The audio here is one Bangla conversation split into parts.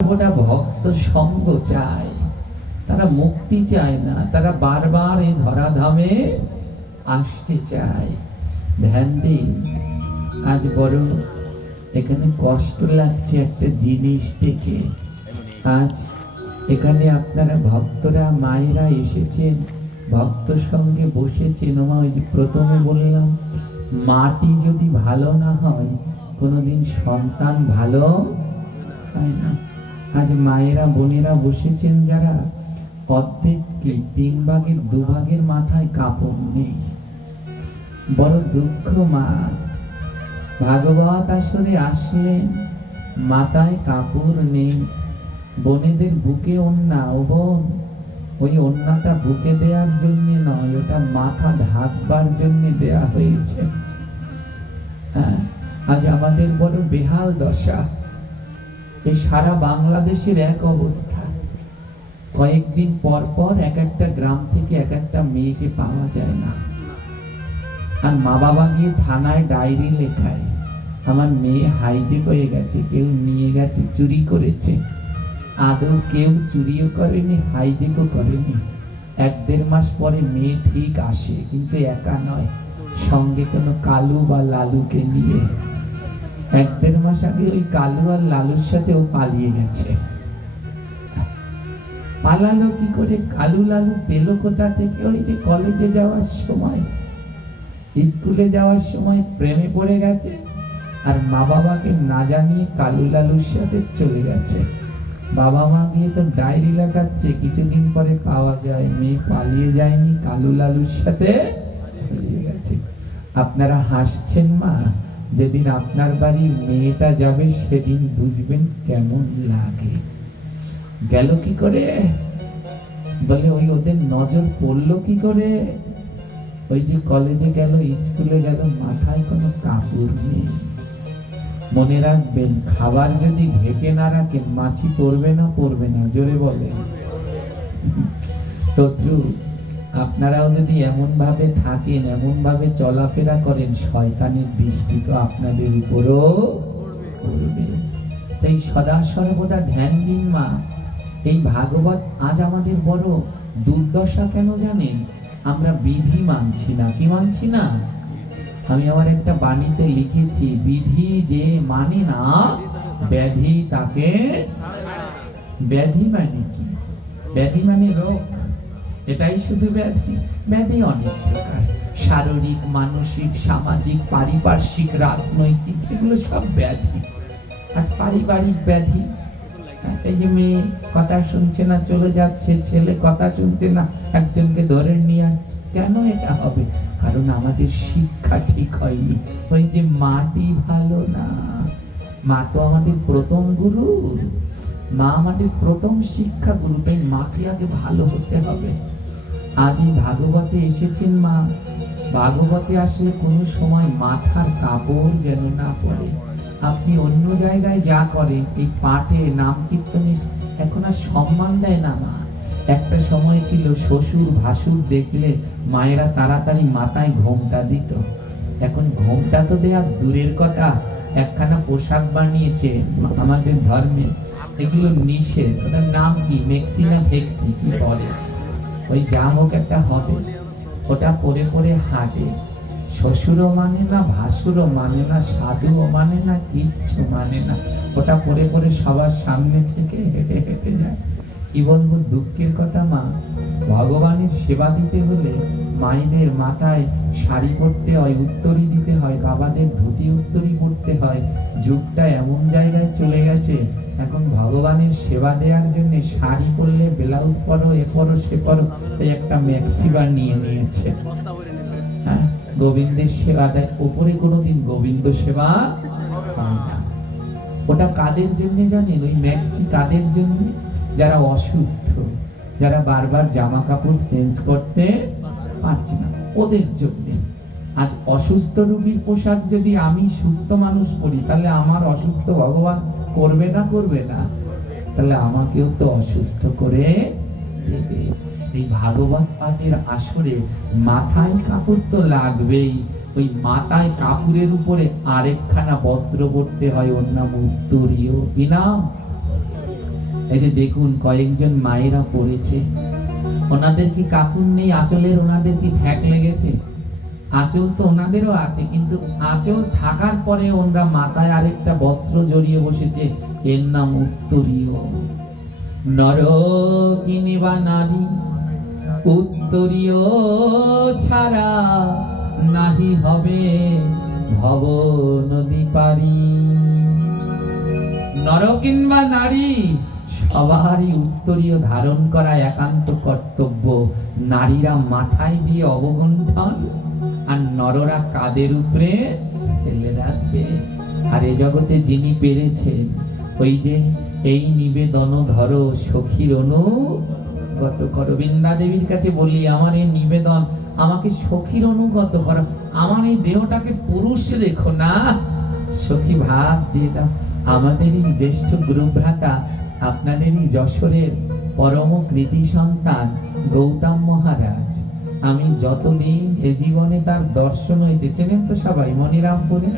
ওরা ভক্ত সঙ্গ চায়, তারা মুক্তি চায় না, তারা বারবার এই ধরাধামে আসতে চায়। ধ্যান দিন। আজ বড় এখানে কষ্ট লাগছে একটা জিনিস থেকে। আজ এখানে আপনারা ভক্তরা মায়েরা এসেছেন, ভক্ত সঙ্গে বসেছেন। ওই যে প্রথমে বললাম, মাটি যদি ভালো না হয় কোনোদিন সন্তান ভালো হয় না। আজ মায়েরা বোনেরা বসেছেন যারা, অর্ধেক কি 3 ভাগের 2 ভাগের মাথায় কাপড় নেই। বড় দুঃখ মা। ভাগবত আসরে আসলেন, মাথায় কাপড় নেই। বোনেদের বুকে ওন্না, ও বোন ওই ওন্নাটা বুকে দেওয়ার জন্য নয়, ওটা মাথা ঢাকবার জন্য দেয়া হয়েছে। আজ আমাদের বড় বেহাল দশা। এই সারা বাংলাদেশের এক অবস্থা। কয়েকদিন পর পর এক একটা গ্রাম থেকে এক একটা মেয়েকে পাওয়া যায় না। আর মা বাবা গিয়ে থানায় ডায়েরি লেখায়, আমার মেয়ে হাইজেক হয়ে গেছে, কেউ নিয়ে গেছে, চুরি করেছে। আদৌ কেউ চুরিও করেনি, হাইজেকও করেনি। 1-1.5 মাস পরে মেয়ে ঠিক আসে, কিন্তু একা নয়, সঙ্গে কোনো কালু বা লালুকে নিয়ে। 1-1.5 মাস আগে ওই কালু আর লালুর সাথে ও পালিয়ে গেছে। পালালো কি করে? কালু লালু পেলো কোথা থেকে? ওই যে কলেজে যাওয়ার সময়, স্কুলে যাওয়ার সময় প্রেমে পড়ে গেছে, আর মা বাবাকে না জানিয়ে কালু লালুর সাথে চলে গেছে। বাবা মা গিয়ে তো ডায়েরি লেখাচ্ছে, কিছুদিন পরে পাওয়া যায় মেয়ে পালিয়ে যায়নি, কালু লালুর সাথে পালিয়ে গেছে। আপনারা হাসছেন মা, যেদিন আপনার বাড়ির মেয়েটা যাবে সেদিন বুঝবেন কেমন লাগে। গেল কি করে? বলে ওই ওদের নজর পড়লো কি করে? ওই যে কলেজে গেল, স্কুলে গেল, মাথায় কোনো কাপড় নেই। মনে রাখবেন, খাবার যদি ঢেকে না রাখেন মাছি পড়বে না? পড়বে না? জোরে বলেন। শত্রু, আপনারাও যদি এমন ভাবে থাকেন, এমন ভাবে চলাফেরা করেন, শয়তানের দৃষ্টি তো আপনাদের উপরও পড়বে। তাই সদা সর্বদা ধ্যান দিন মা। এই ভাগবত আজ আমাদের বড় দুর্দশা কেন জানেন? আমরা বিধি মানছি না। কি মানছি না? আমি আমার একটা বাণীতে লিখেছি, বিধি যে মানে না ব্যাধি তাকে। ব্যাধি মানে কি? ব্যাধি মানে রোগ, এটাই শুধু ব্যাধি? ব্যাধি অনেক প্রকার, শারীরিক, মানসিক, সামাজিক, পারিপার্শ্বিক, রাজনৈতিক, এগুলো সব ব্যাধি। আজ পারিবারিক ব্যাধি, এই যে মেয়ে কথা শুনছে না, চলে যাচ্ছে, ছেলে কথা শুনছে না, একজনকে ধরে নিয়ে আসছে। কেন এটা হবে? কারণ আমাদের শিক্ষা ঠিক হয়নি। ওই যে মাটি ভালো না। মা তো আমাদের প্রথম গুরু, মা আমাদের প্রথম শিক্ষা গুরু, তাই মাকে আগে ভালো হতে হবে। আজ এই ভাগবতে এসেছেন মা, ভাগবতে আসলে কোনো সময় মাথার কাপড় যেন না পড়ে। আপনি অন্য জায়গায় যা করেন, এই পাঠে নাম কীর্তনে এখন আর সম্মান দেয় না মা। একটা সময় ছিল শ্বশুর ভাসুর দেখলে মায়েরা তাড়াতাড়ি মাথায় ঘোমটা দিত। এখন ঘোমটা তো দেয়া দূরের কথা, একখানা পোশাক বানিয়েছে আমাদের ধর্মে, এগুলো নিষেধ। ওটার নাম কি? মেক্সি না ফেক্সি কি বলে, ওই যা হোক একটা হবে, ওটা পরে পরে হাঁটে। শ্বশুরও মানে না, ভাসুরও মানে না, সাধুও মানে না, কিচ্ছু মানে না, ওটা পরে পরে সবার সামনে থেকে হেঁটে হেঁটে যায়। কি বলবো দুঃখের কথা মা, ভগবানের সেবা দিতে হলে মায়েদের মাথায় শাড়ি পরতে হয়, উত্তরী দিতে হয়, বাবাদের ধুতি উত্তরী পরতে হয়। যুগটা এমন জায়গায় চলে গেছে, এখন ভগবানের সেবা দেওয়ার জন্য শাড়ি পরলে ব্লাউজ পরো, এ পরো সে পরো, এই একটা ম্যাক্সিবা নিয়ে নিয়েছে। হ্যাঁ, গোবিন্দের সেবা দেয়, ওপরে কোনোদিন গোবিন্দ সেবা পায় না। ওটা কাদের জন্য জানেন? ওই ম্যাক্সি কাদের জন্য? যারা অসুস্থ, যারা বারবার জামা কাপড় চেঞ্জ করতে পারছে না, ওদের জন্য। আজ অসুস্থ রোগীর পোশাক যদি আমি সুস্থ মানুষ পরি, তাহলে আমার অসুস্থ ভগবান করবে না? করবে না? তাহলে আমাকেও তো অসুস্থ করে দেবে। এই ভাগবত পাঠের আসরে মাথায় কাপড় তো লাগবেই। ওই মাথায় কাপড়ের উপরে আরেকখানা বস্ত্র পরতে হয়, ওর নাম উত্তরীয়। কি নাম? এই যে দেখুন কয়েকজন মায়েরা পড়েছে, ওনাদের কি কাপড় নেই আঁচলের? ওনাদের কি ঠ্যাক লেগেছে? আঁচল তো ওনাদেরও আছে, কিন্তু আঁচল থাকার পরে ওনারা মাথায় আরেকটা বস্ত্র জড়িয়ে বসেছে, এর নাম উত্তরীয়। নর কিনিবা নারী উত্তরীয় ছাড়া নাহি হবে ভব নদী পারি। নর কিংবা নারী সবারই উত্তরীয় ধারণ করা একান্ত কর্তব্য। নারীরা মাথায় দিয়ে অবগুণ্ঠন, আর নররা কাদের উপরে ফেলে রাখবে। আর এ জগতে যিনি পেরেছেন, ওই যে এই নিবেদন ধরো সখীর অনুগত করো। বৃন্দা দেবীর কাছে বলি, আমার এই নিবেদন, আমাকে সখীর অনুগত করো, আমার এই দেহটাকে পুরুষ রেখো না, সখী ভাব দিয়ে দাও। আমাদেরই জ্যেষ্ঠ গুরুভ্রাতা, আপনাদেরই যশোরের পরম কৃতি সন্তান গৌতম মহারাজ, আমি যতদিন এ জীবনে তার দর্শন হয়েছে, চেনেন তো সবাই মনিরামপুরে,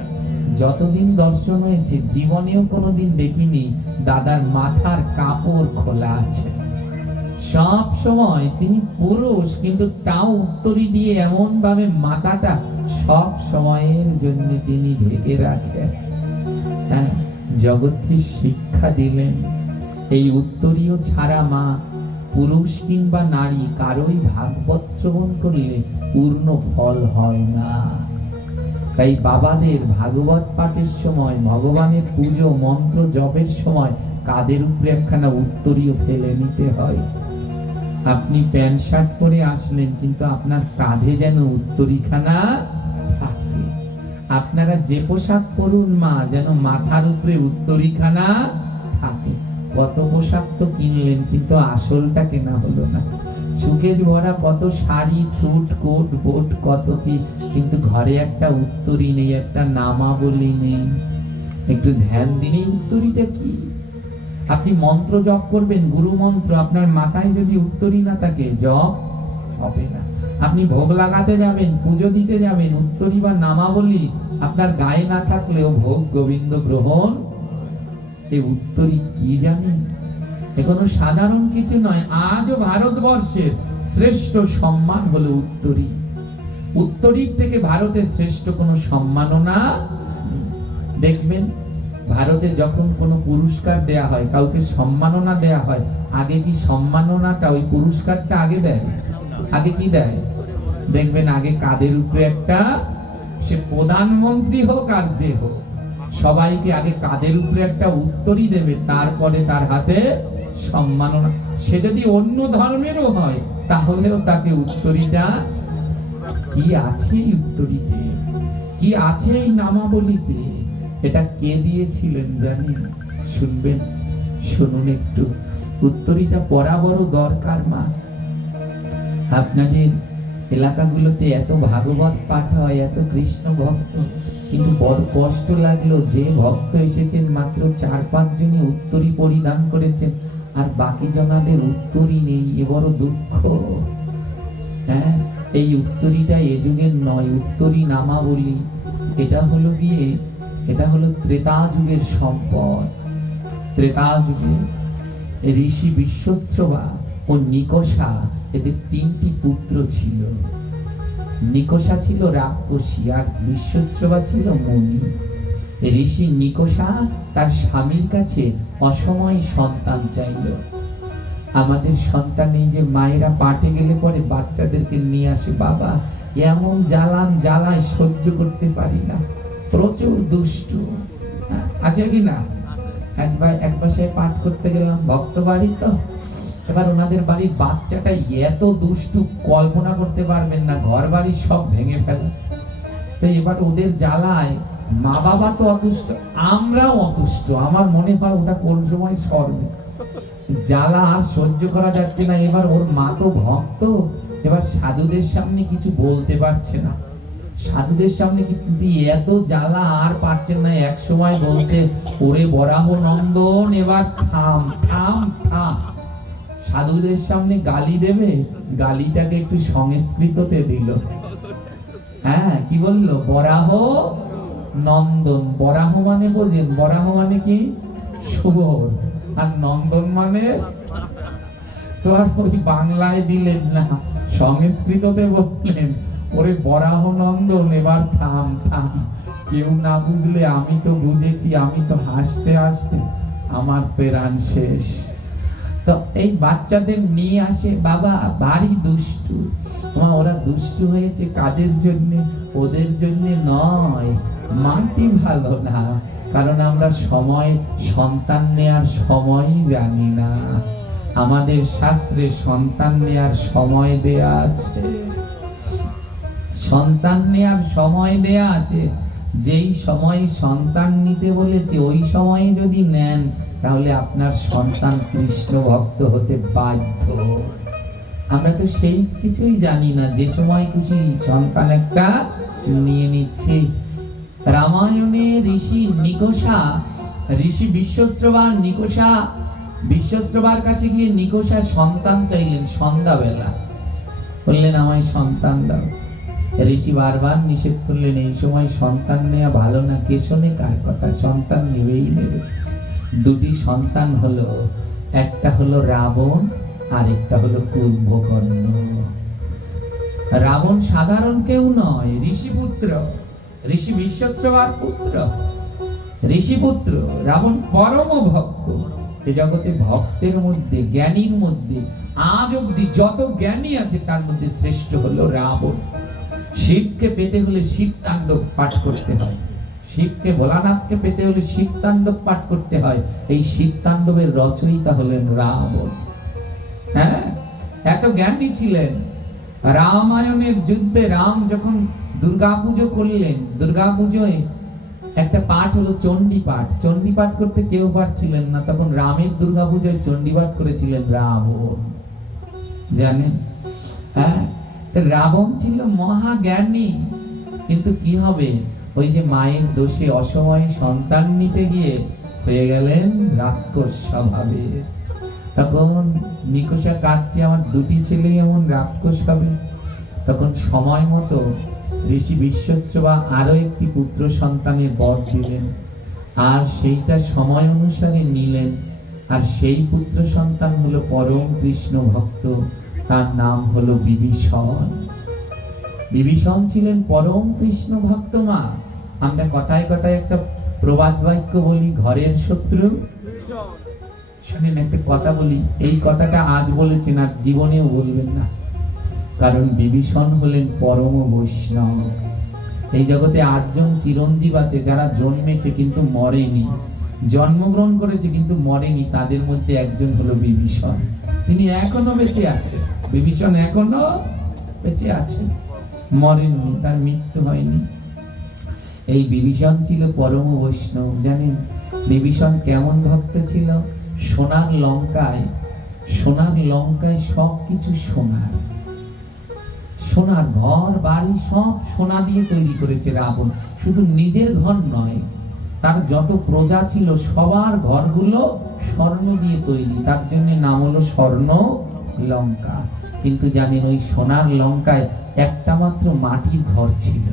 যতদিন দর্শন হয়েছে জীবনেও কোনোদিন দেখিনি দাদার মাথার কাপড় খোলা আছে। সব সময় তিনি পুরুষ, কিন্তু তাও উত্তরী দিয়ে এমন ভাবে মাথাটা সব সময়ের জন্য তিনি ঢেকে রাখেন। হ্যাঁ, জগৎকে শিক্ষা দিলেন, এই উত্তরীয় ছাড়া মা পুরুষ কিংবা নারী কারোই ভাগবত শ্রবণ করলে পূর্ণ ফল হয় না। তাই বাবাদের ভাগবত পাঠের সময়, ভগবানের পুজো মন্ত্র জপের সময় কাদের উপরে একখানা উত্তরীয় ফেলে নিতে হয়। আপনি প্যান্ট শার্ট পরে আসলেন, কিন্তু আপনার কাঁধে যেন উত্তরীখানা থাকে। আপনারা যে পোশাক পরুন মা, যেন মাথার উপরে উত্তরীখানা থাকে। কত পোশাক তো কিনলেন, কিন্তু আসলটা কেনা হলো না। সুকেজ ভরা কত শাড়ি, স্যুট, কোট, বোট, কত কি, কিন্তু ঘরে একটা উত্তরী নেই, একটা নামাবলী নেই। একটু ধ্যান দিলেই উত্তরীটা কি। আপনি মন্ত্র জপ করবেন, গুরু মন্ত্র, আপনার মাথায় যদি উত্তরী না থাকে জপ হবে না। আপনি ভোগ লাগাতে যাবেন, পুজো দিতে যাবেন, উত্তরী বা নামাবলী আপনার গায়ে না থাকলেও ভোগ গোবিন্দ গ্রহণ। এই উত্তরী কি জানেন? এ কোনো সাধারণ কিছু নয়। আজও ভারতবর্ষের শ্রেষ্ঠ সম্মান হলো উত্তরী। উত্তরীর থেকে ভারতের শ্রেষ্ঠ কোনো সম্মাননা নেই। দেখবেন ভারতে যখন কোনো পুরস্কার দেয়া হয়, কাউকে সম্মাননা দেয়া হয়, আগে কি সম্মাননাটা, ওই পুরস্কারটা আগে দেয়? আগে কি দেয়? দেখবেন আগে কাদের উপরে একটা, সে প্রধানমন্ত্রী হোক আর যে হোক, সবাইকে আগে কাদের উপরে একটা উত্তরী দেবে, তারপরে তার হাতে সম্মাননা। সে যদি অন্য ধর্মেরও হয় তাহলেও তাকে উত্তরীটা। কি আছে এই উত্তরীতে, কি আছে এই নামাবলীতে, এটা কে দিয়েছিলেন জানেন? শুনবেন, শুনুন একটু। উত্তরীটা পড়া বড় দরকার মা। আপনাদের এলাকাগুলোতে এত ভাগবত পাঠ হয়, এত কৃষ্ণ ভক্ত, কিন্তু বড় কষ্ট লাগলো, যে ভক্ত এসেছেন মাত্র 4-5 জনই উত্তরী পরিধান করেছেন, আর বাকি জনাদের উত্তরী নেই। এ বড় দুঃখ। হ্যাঁ, এই উত্তরীটা এ যুগের নয়। উত্তরী নামাবলী এটা হলো গিয়ে, এটা হলো ত্রেতা যুগের সম্পদ। ত্রেতা যুগে ঋষি বিশ্বশ্রবা ও নিকষা, এদের 3টি পুত্র ছিল। নিকষা ছিল রাক্ষসী, আর বিশ্বশ্রবা ছিল মুনি। ঋষি নিকষা তার স্বামীর কাছে অসময় সন্তান চাইল। আমাদের সন্তান, এই যে মায়েরা পাঠে গেলে পরে বাচ্চাদেরকে নিয়ে আসে, বাবা এমন জ্বালায় সহ্য করতে পারি না, প্রচুর দুষ্টু। আছে কি না? এক বাসায় পাঠ করতে গেলাম, ভক্ত বাড়ি তো, এবার ওনাদের বাড়ির বাচ্চাটা এত দুষ্টু, কল্পনা করতে পারবেন না, ঘর বাড়ি সব ভেঙে ফেলে। তো এবার ওদের জ্বালায় মা বাবা তো অতুষ্ট, আমরাও অতুষ্ট। আমার মনে হয় ওটা কোন সময় সরবে, জ্বালা আর সহ্য করা যাচ্ছে না। এবার ওর মা তো ভক্ত, এবার সাধুদের সামনে কিছু বলতে পারছে না, সাধুদের সামনে কিন্তু এত জ্বালা আর পারছেন না। এক সময় বলছে, ওরে বরাহ নন্দন, এবার থাম থাম থাম। সাধুদের সামনে গালি দেবে, গালিটাকে একটু সংস্কৃততে দিল। হ্যাঁ, কি বললো? বরাহ নন্দন। বরাহ মানে বোঝেন? বরাহ মানে কি? শুয়োর। আর নন্দন মানে তো আর ওই বাংলায় দিলেন না, সংস্কৃততে বললেন, ওরে বরাহ নন্দন এবার থাম থাম, কেউ না বুঝলে আমি তো বুঝেছি, আমি তো হাসতে হাসতে আমার প্রাণ শেষ। তো এই বাচ্চাদের নিয়ে আসে, বাবা ভারী দুষ্টু, ওরা দুষ্টু হয়েছে কাদের জন্য? ওদের জন্য নয়, মাটি ভালো না, কারণ আমরা সময় সন্তান নেয়ার সময়ই জানি না। আমাদের শাস্ত্রে সন্তান নেয়ার সময় দেয়া আছে, সন্তান নেয়ার সময় দেয়া আছে। যেই সময় সন্তান নিতে বলেছে ওই সময়ে যদি নেন তাহলে আপনার সন্তান কৃষ্ণ ভক্ত হতে বাধ্য। আমরা তো সেই কিছুই জানি না, যে সময় খুশি সন্তান একটা নিয়ে নিচ্ছি। রামায়ণে ঋষি নিকোষা, ঋষি বিশ্বশ্রবার নিকোষা, বিশ্বশ্রবার কাছে গিয়ে নিকোষা সন্তান চাইলেন সন্ধ্যাবেলা, বললেন আমায় সন্তান দাও। ঋষি বারবার নিষেধ করলেন, এই সময় সন্তান নেওয়া ভালো না। কে শোনে কার কথা? সন্তান নেবেই নেবে। দুটি সন্তান হলো, একটা হলো রাবণ আর একটা হলো কুম্ভকর্ণ। রাবণ সাধারণ কেউ নয়, ঋষিপুত্র, ঋষি বিশ্বশ্রবার পুত্র, ঋষিপুত্র। রাবণ পরম ভক্ত। এ জগতে ভক্তের মধ্যে, জ্ঞানীর মধ্যে আজ অব্দি যত জ্ঞানী আছে তার মধ্যে শ্রেষ্ঠ হলো রাবণ। শিবকে পেতে হলে শিব তাণ্ডব পাঠ করতে হয়, শিবকে ভোলানাথকে পেতে হলে শিব তাণ্ডব পাঠ করতে হয়। এই শিব তাণ্ডবের রচয়িতা হলেন রাবণ। হ্যাঁ, এত জ্ঞানী ছিলেন। রামায়ণের যুদ্ধে রাম যখন দুর্গাপুজো করলেন, দুর্গাপুজোয় একটা পাঠ হলো চণ্ডী পাঠ। চণ্ডী পাঠ করতে কেউ পারছিলেন না, তখন রামের দুর্গাপুজোয় চণ্ডী পাঠ করেছিলেন রাবণ, জানেন? হ্যাঁ, রাবণ ছিল মহাজ্ঞানী, কিন্তু কি হবে, ওই যে মায়ের দোষে অসময়ে সন্তান নিতে গিয়ে হয়ে গেলেন রাক্ষস স্বভাবের। তখন নিকোষা কাঁদছে, আমার দুটি ছেলে এমন রাক্ষস হবে। তখন সময় মতো ঋষি বিশ্বশ্রবা আরো একটি পুত্র সন্তানের বর দিলেন, আর সেইটা সময় অনুসারে নিলেন। আর সেই পুত্র সন্তান হলো পরম কৃষ্ণ ভক্ত, তার নাম হলো বিভীষণ। বিভীষণ ছিলেন পরম কৃষ্ণ ভক্ত। মা, আমরা কথায় কথায় একটা প্রবাদ বাক্য বলি, ঘরের শত্রু। শুনেন, একটা কথা বলি, এই কথাটা আজ বলেছেন আর জীবনেও বলবেন না, কারণ বিভীষণ হলেন পরম বৈষ্ণব। এই জগতে 8 জন চিরঞ্জীব আছে যারা জন্মেছে কিন্তু মরেনি, জন্মগ্রহণ করেছে কিন্তু মরেনি। তাদের মধ্যে একজন হলো বিভীষণ। তিনি এখনো বেঁচে আছে, বিভীষণ এখনো বেঁচে আছে, মরেনি, তার মৃত্যু হয়নি। এই বিভীষণ ছিল পরম বৈষ্ণব। জানেন বিভীষণ কেমন ভক্ত ছিল? সোনার লঙ্কায়, সোনার লঙ্কায় সবকিছু সোনার, সোনার ঘর বাড়ি সব সোনা দিয়ে তৈরি করেছে রাবণ। শুধু নিজের ঘর নয়, তার যত প্রজা ছিল সবার ঘরগুলো স্বর্ণ দিয়ে তৈরি, তার জন্য নাম হলো স্বর্ণ লঙ্কা। কিন্তু জানেন ওই সোনার লঙ্কায় একটা মাত্র মাটির ঘর ছিল,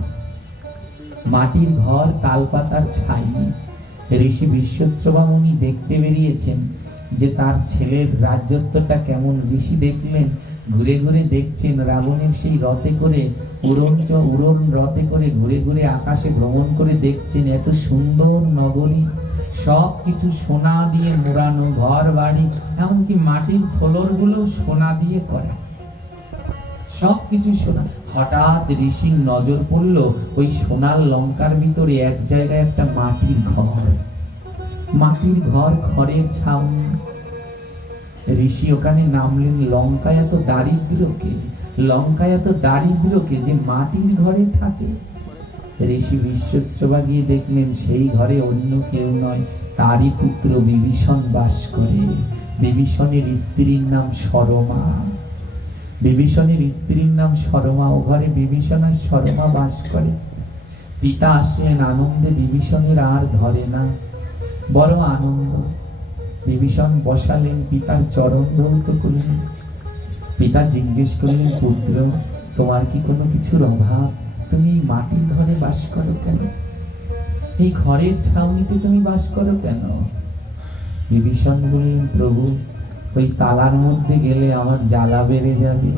মাটির ঘর, তালপাতার ছাই। ঋষি বিশ্বশ্রবা মুনি দেখতে বেরিয়েছেন যে তার ছেলের রাজ্যত্বটা কেমন। ঋষি দেখলেন, ঘুরে ঘুরে দেখছেন রাবণের সেই রথে করে, উড়ন রথে করে ঘুরে ঘুরে আকাশে ভ্রমণ করে দেখছেন এত সুন্দর নগরী, সব কিছু সোনা দিয়ে মোড়ানো, ঘর বাড়ি, এমনকি মাটির ফ্লোর গুলো সোনা দিয়ে করা, সব কিছু সোনা। হঠাৎ ঋষির নজর পড়লো ওই সোনার লঙ্কার ভিতরে এক জায়গায় একটা মাটির ঘর, মাটির ঘর, খড়ের ছাউনি। ঋষি ওখানে নামলেন। লঙ্কায় এত দারিদ্রকে, লঙ্কায় এত দারিদ্রকে যে মাটির ঘরে থাকে। ঋষি বিশ্বশ্রবা গিয়ে দেখলেন সেই ঘরে অন্য কেউ নয়, তারই পুত্র বিভীষণ বাস করে। বিভীষণের স্ত্রীর নাম সরমা, বিভীষণের স্ত্রীর নাম সরমা। ও ঘরে বিভীষণ আর সরমা বাস করে। পিতা আসলেন আনন্দে, বিভীষণের আর ধরে না, বড় আনন্দ। বিভীষণ বসালেন, পিতার চরণ ধৌত করলেন। পিতা জিজ্ঞেস করলেন, পুত্র তোমার কি কোনো কিছুর অভাব? তুমি এই মাটির ঘরে বাস করো কেন? এই ঘরের ছাউনিতে তুমি বাস করো কেন? বিভীষণ বললেন, প্রভু ওই তালার মধ্যে গেলে আমার জ্বালা বেড়ে যাবে।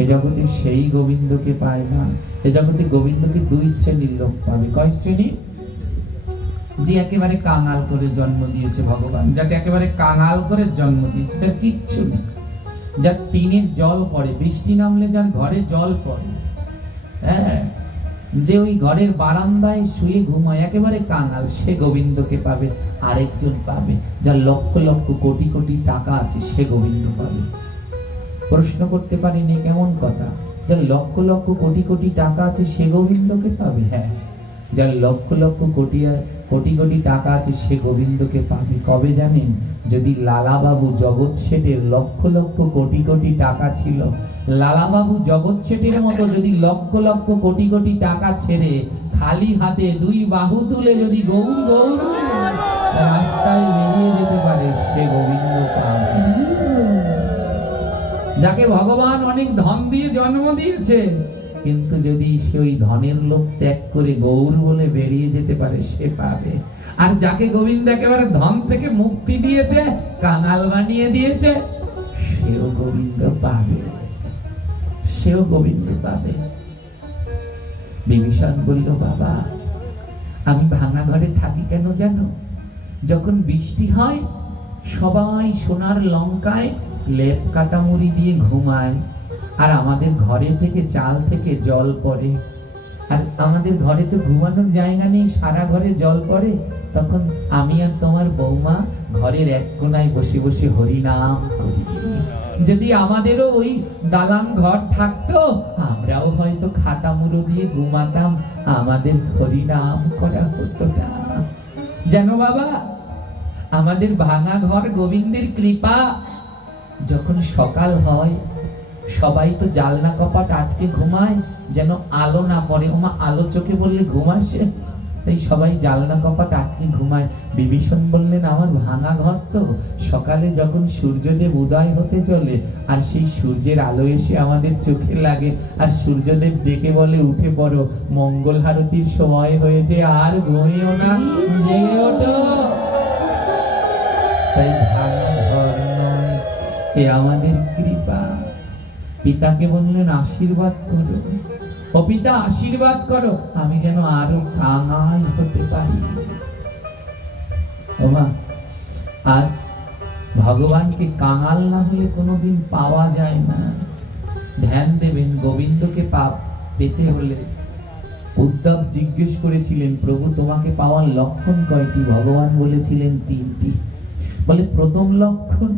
এ জগতে সেই গোবিন্দকে পায় না। এ জগতে গোবিন্দকে দুই শ্রেণীর লোক পাবে। কয় শ্রেণী? যে একেবারে কাঙাল করে জন্ম দিয়েছে ভগবান, যাকে একেবারে কাঙাল করে জন্ম দিয়েছে, তার কিচ্ছু নেই, যার টিনের জল পড়ে, বৃষ্টি নামলে যার ঘরে জল পড়ে, হ্যাঁ, যে ওই ঘরের বারান্দায় শুয়ে ঘুমায়, একেবারে কাঙাল, সে গোবিন্দকে পাবে। আরেকজন পাবে যার লক্ষ লক্ষ কোটি কোটি টাকা আছে, সে গোবিন্দ পাবে। প্রশ্ন করতে পারিনি কেমন কথা? যার লক্ষ লক্ষ কোটি কোটি টাকা আছে সে গোবিন্দকে পাবে? হ্যাঁ, যার লক্ষ লক্ষ কোটি কোটি টাকা আছে সে গোবিন্দকে পাবে। কবে জানেন? যদি লালাবাবু জগৎ শেঠের লক্ষ লক্ষ কোটি কোটি টাকা ছিল, লালাবাবু জগৎ শেঠের মতো যদি লক্ষ লক্ষ কোটি কোটি টাকা ছেড়ে খালি হাতে দুই বাহু তুলে যদি গৌর গৌর রাস্তায় বেরিয়ে যেতে পারে, সে গোবিন্দ পাবে। যাকে ভগবান অনেক ধন দিয়ে জন্ম দিয়েছে, কিন্তু যদি সে ওই ধনের লোভ ত্যাগ করে গৌর বলে বেরিয়ে যেতে পারে, সে পাবে। আর যাকে গোবিন্দ একেবারে ধন থেকে মুক্তি দিয়েছে, কাঙাল বানিয়ে দিয়েছে, সেও গোবিন্দ পাবে, সেও গোবিন্দ পাবে। বিভীষণ বলল, বাবা আমি ভাঙা ঘরে থাকি কেন জানো? যখন বৃষ্টি হয় সবাই সোনার লঙ্কায় লেপ কাটা মুড়ি দিয়ে ঘুমায়, আর আমাদের ঘরে থেকে চাল থেকে জল পড়ে, আর আমাদের ঘরে তো ঘুমানোর জায়গা নেই, সারা ঘরে জল পড়ে। তখন আমি আর তোমার বৌমা ঘরের এক কোনায় বসে বসে হরিনাম করি। যদি আমাদেরও ওই দালান ঘর থাকতো, আমরাও হয়তো খাতা মুড়ো দিয়ে ঘুমাতাম, আমাদের হরিনাম করা হতো না। জানো বাবা, আমাদের ভাঙা ঘর গোবিন্দের কৃপা। যখন সকাল হয় সবাই তো জালনা কপাট আটকে ঘুমায়, যেন আলো না পড়ে। ওমা আলো চোখে বললে ঘুম আসে, তাই সবাই জালনা কপাট আটকে ঘুমায়। বিভীষণ বললেন, আমার ভাঙা ঘর তো, সকালে যখন সূর্যদেব উদয় হতে চলে আর সেই সূর্যের আলো এসে আমাদের চোখে লাগে, আর সূর্যদেব ডেকে বলে, উঠে পড়ো, মঙ্গল আরতির সময় হয়েছে, আর ঘুমিও না, জেগে ওঠো। তাই ভাঙা ঘর নয়, এ আমাদের কৃপা। পিতাকে বললেন, আশীর্বাদ করো, ও পিতা আশীর্বাদ করো, আমি যেন আরো কাঙাল হতে পারি। ওমা, আজ ভগবানকে কাঙাল না হলে কোনোদিন পাওয়া যায় না। ধ্যান দেবেন, গোবিন্দকে পেতে হলে উদ্ধব জিজ্ঞেস করেছিলেন, প্রভু তোমাকে পাওয়ার লক্ষণ কয়টি? ভগবান বলেছিলেন 3টি। বলে প্রথম লক্ষণ,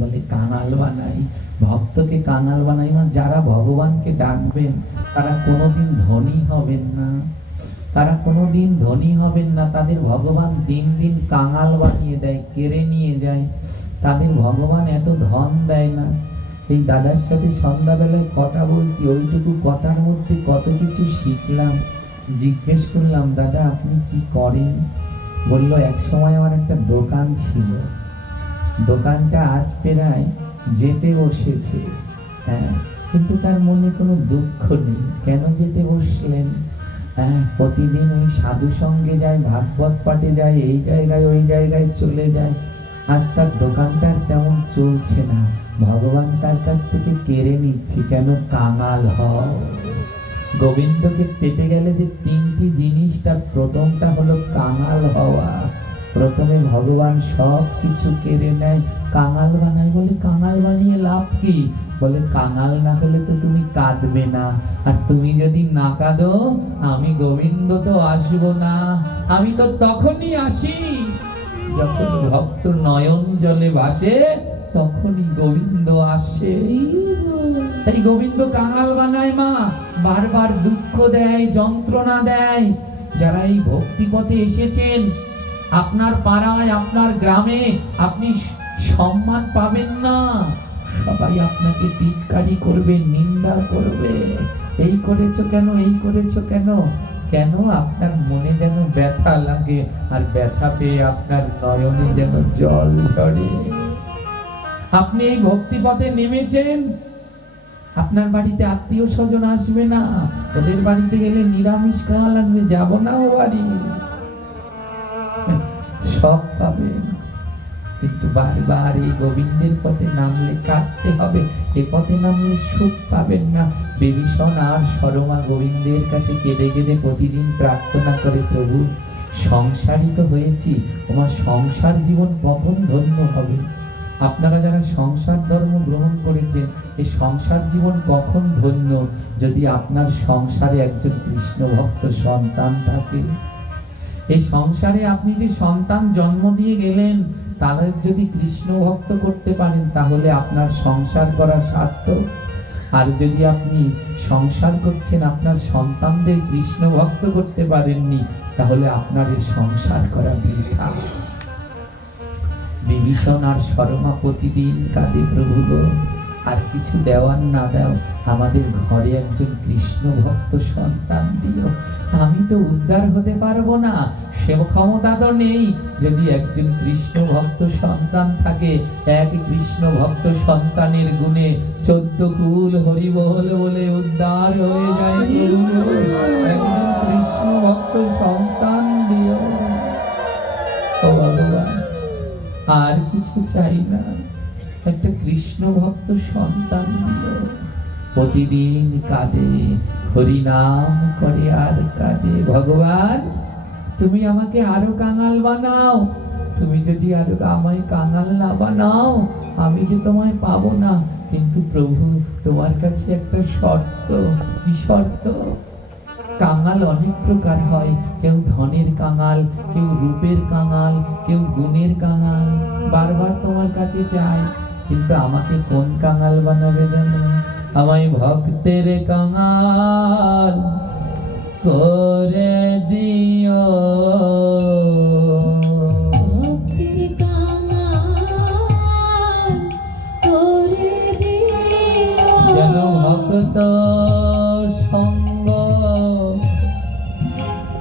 বলে কাঙাল বানাই, ভক্তকে কাঙাল বানাই। মানে যারা ভগবানকে ডাকবেন তারা কোনোদিন ধনী হবেন না, তারা কোনোদিন ধনী হবেন না। তাদের ভগবান দিন দিন কাঙাল বানিয়ে দেয়, কেড়ে নিয়ে যায়। তাদের ভগবান এত ধন দেয় না। এই দাদার সাথে সন্ধ্যাবেলায় কথা বলছি, ওইটুকু কথার মধ্যে কত কিছু শিখলাম। জিজ্ঞেস করলাম, দাদা আপনি কি করেন? বলল, এক সময় আমার একটা দোকান ছিল, দোকানটা আজ প্রায় যেতে বসেছে, হ্যাঁ, কিন্তু তার মনে কোনো দুঃখ নেই। কেন যেতে বসলেন? হ্যাঁ, প্রতিদিন ওই সাধু সঙ্গে যায়, ভাগবত পাঠে যায়, এই জায়গায় ওই জায়গায় চলে যায়। আজ তার দোকানটার তেমন চলছে না, ভগবান তার কাছ থেকে কেড়ে নিচ্ছে। কেন? কাঙাল হও। গোবিন্দকে পেতে গেলে যে 3টি জিনিস, তার প্রথমটা হলো কাঙাল হওয়া। প্রথমে ভগবান সব কিছু কেড়ে নেয়, কাঙাল বানায়। বলে কাঙাল বানিয়ে লাভ কি? বলে কাঙাল না হলে তো তুমি কাঁদবে না, আর তুমি যদি না কাঁদো আমি গোবিন্দ তো আসবো না। আমি তো তখনই আসি যখন ভক্ত নয়ন জলে ভাসে, তখনই গোবিন্দ আসে। তাই গোবিন্দ কাঙাল বানায় মা, বারবার দুঃখ দেয়, যন্ত্রণা দেয়। যারা এই ভক্তি পথে এসেছেন, আপনার পাড়ায় আপনার গ্রামে আপনি সম্মান পাবেন না, সবাই আপনাকে টিটকারি করবে, নিন্দা করবে। এই করেছো কেন, এই করেছো কেন? কেন? আপনার মনে যেন ব্যথা লাগে, আর ব্যথা পেয়ে আপনার নয়নে যেন জল ঝরে। আপনি এই ভক্তি পথে নেমেছেন, আপনার বাড়িতে আত্মীয় স্বজন আসবে না, ওদের বাড়িতে গেলে নিরামিষ খাওয়া লাগবে, যাব না ও বাড়ি। সব পাবেন। কিন্তু বারবার এই গোবিন্দের পথে নামলে কাঁদতে হবে, এ পথে নামলে সুখ পাবেন না। বিভীষণ আর সরমা গোবিন্দের কাছে কেঁদে কেঁদে প্রতিদিন প্রার্থনা করে, প্রভু সংসারিত হয়েছি, তোমার সংসার জীবন কখন ধন্য হবে? আপনারা যারা সংসার ধর্ম গ্রহণ করেছেন, এই সংসার জীবন কখন ধন্য যদি আপনার সংসারে একজন কৃষ্ণ ভক্ত সন্তান থাকে। এই সংসারে আপনি যে সন্তান জন্ম দিয়ে গেলেন, তাদের যদি কৃষ্ণ ভক্ত করতে পারেন তাহলে আপনার সংসার করা সার্থক। আর যদি আপনি সংসার করছেন, আপনার সন্তানদের কৃষ্ণ ভক্ত করতে পারেননি, তাহলে আপনার এই সংসার করা বৃথা। বিভীষণ আর সরমা প্রতিদিন কাঁদে, প্রভু গো, আর কিছু দেওয়ার না দাও, আমাদের ঘরে একজন কৃষ্ণ ভক্ত সন্তান দিও। আমি তো উদ্ধার হতে পারবো না, সে ক্ষমতা তো নেই। যদি একজন কৃষ্ণ ভক্ত সন্তান থাকে, এক কৃষ্ণ ভক্ত সন্তানের গুণে 14 কুল হরিবোল বলে উদ্ধার হয়ে যায়। একজন কৃষ্ণ ভক্ত সন্তান দিও ও ভগবান, আর কিছু চাই না, একটা কৃষ্ণ ভক্ত সন্তান দিও। প্রতিদিন কাঁদে, হরি নাম করে আর কাঁদে, ভগবান তুমি আমাকে আরো কাঙাল বানাও। তুমি যদি আরো আমায় কাঙাল না বানাও, আমি যে তোমায় পাবো না। কিন্তু প্রভু, তোমার কাছে একটা শর্ত। কি শর্ত? কাঙাল অনেক প্রকার হয়, কেউ ধনের কাঙাল, কেউ রূপের কাঙাল, কেউ গুণের কাঙাল। বারবার তোমার কাছে চাই, কিন্তু আমাকে কোন কাঙাল বানাবে জানো? আমায় ভক্তের কাঙাল করে দিও। যেন ভক্ত সঙ্গ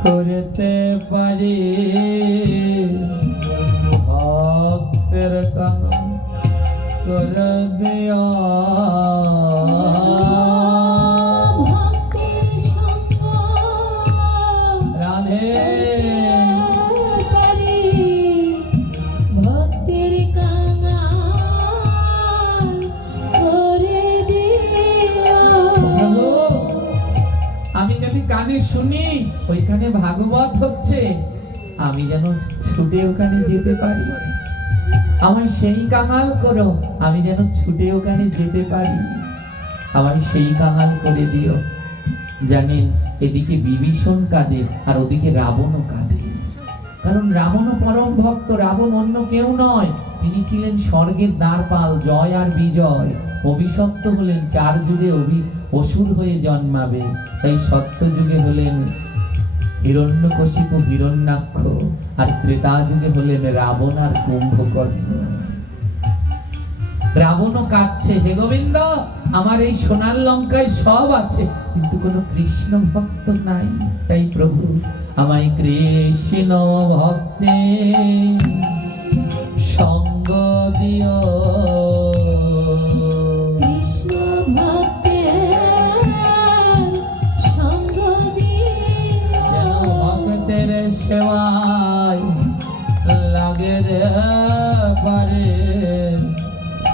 করতে পারি, ভক্তের কাঙাল করে দিও। কানে শুনি ওইখানে ভাগবত হচ্ছে, আমি যেন ছুটে ওখানে যেতে পারি। আমায় সেই কাঙাল করো, আমি যেন ছুটে ওখানে যেতে পারি। আমায় সেই কাঙাল করে দিও। জানেন, এদিকে বিভীষণ কাঁদে আর ওদিকে রাবণও কাঁদে। কারণ রাবণও পরম ভক্ত। রাবণ অন্য কেউ নয়, তিনি ছিলেন স্বর্গের দ্বারপাল, জয় আর বিজয়। অভিশপ্ত হলেন 4 যুগে অসুর হয়ে জন্মাবে। তাই সত্য যুগে হলেন হিরণ্যকশিপু হিরণ্যাক্ষ, আর ত্রেতা যুগে হলেন রাবণ আর কুম্ভকর্ণ। রাবণও কাঁদছে, হে গোবিন্দ, আমার এই সোনার লঙ্কায় সব আছে, কিন্তু কোনো কৃষ্ণ ভক্ত নাই। তাই প্রভু, আমায় কৃষ্ণ ভক্তে সঙ্গ দিও। সেবায় লাগে রে পারে,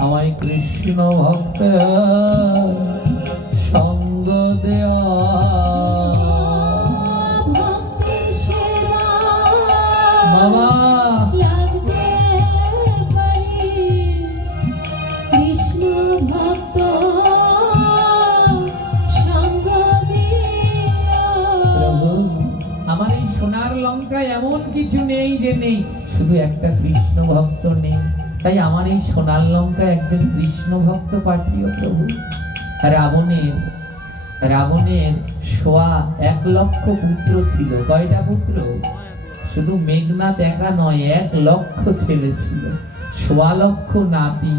আমায় কৃষ্ণ ভক্ত সঙ্গ দেয়া। বাবা কৃষ্ণ ভক্ত সঙ্গ প্রভু, আমার এই সোনার লঙ্কায় এমন কিছু নেই যে নেই, শুধু একটা কৃষ্ণ ভক্ত নেই। তাই আমার এই সোনার লঙ্কায় একজন কৃষ্ণ ভক্ত পাঠিও প্রভু। রাবণের 1.25 লক্ষ পুত্র ছিল। কয়টা পুত্র? শুধু মেঘনাথ একা নয়, 1 লক্ষ ছেলে ছিল, 1.25 লক্ষ নাতি।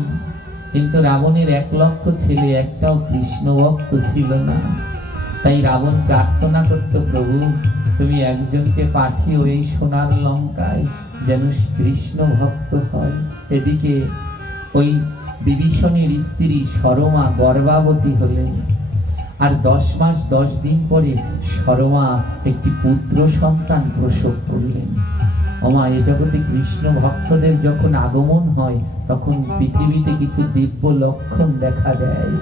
কিন্তু রাবণের 1 লক্ষ ছেলে, একটাও কৃষ্ণ ভক্ত ছিল না। তাই রাবণ প্রার্থনা করত, প্রভু তুমি একজনকে পাঠিও এই সোনার লঙ্কায়, যেন কৃষ্ণ ভক্ত হয়। এদিকে ওই বিভীষণের স্ত্রী সরমা গর্ভাবতী হলেন, আর 10 মাস 10 দিন পরে সরমা একটি পুত্র সন্তান প্রসব করলেন। ওমা এ জগতে কৃষ্ণ ভক্তদের যখন আগমন হয় তখন পৃথিবীতে কিছু দিব্য লক্ষণ দেখা দেয়।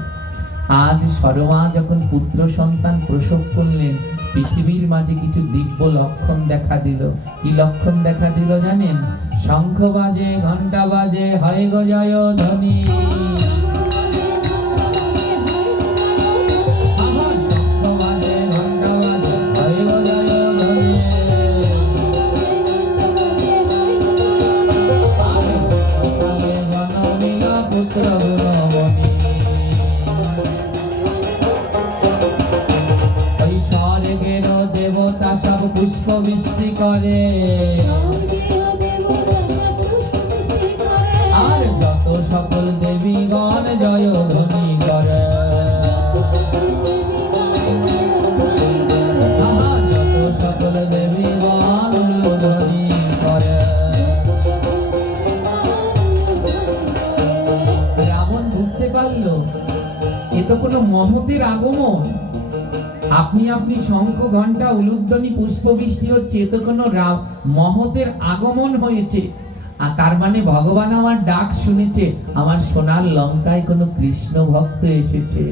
আজ সরমা যখন পুত্র সন্তান প্রসব করলেন, পৃথিবীর মাঝে কিছু দিব্য লক্ষণ দেখা দিল। কি লক্ষণ দেখা দিল জানেন? শঙ্খ বাজে, ঘন্টা বাজে, হরে গো জয় ধ্বনি। দেবতা সব পুষ্প বৃষ্টি করে, আর যত সকল দেবীগণ জয় ধ্বনি করে। যত সকল দেবীগণ ধ্বনি করে। রাবণ বুঝতে পারলো এ তো কোনো মহতের আগমন। আপনি আপনি শঙ্খ ঘন্টা উলুধ্বনি পুষ্প বৃষ্টি হচ্ছে, এ তো কোনো মহতের আগমন হয়েছে। আর তার মানে ভগবান আমার ডাক শুনেছে, আমার সোনার লঙ্কায় কোনো কৃষ্ণ ভক্ত এসেছে।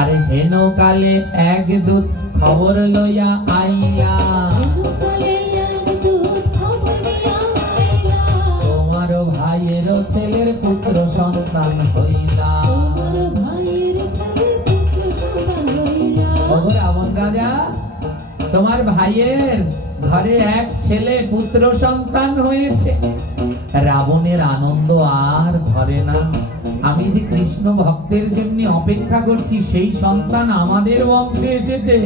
আরে হেন কালে এক দূত খবর লইয়া আইলা, তোমার ভাইয়ের ছেলের পুত্র সন্তান হইলা। রাবণ রাজা, তোমার ভাইয়ের ঘরে এক ছেলে পুত্র সন্তান হয়েছে। রাবণের আনন্দ আর ধরে না। আমি যে কৃষ্ণ ভক্তের জন্য অপেক্ষা করছি, সেই সন্তান আমাদের বংশে এসেছে।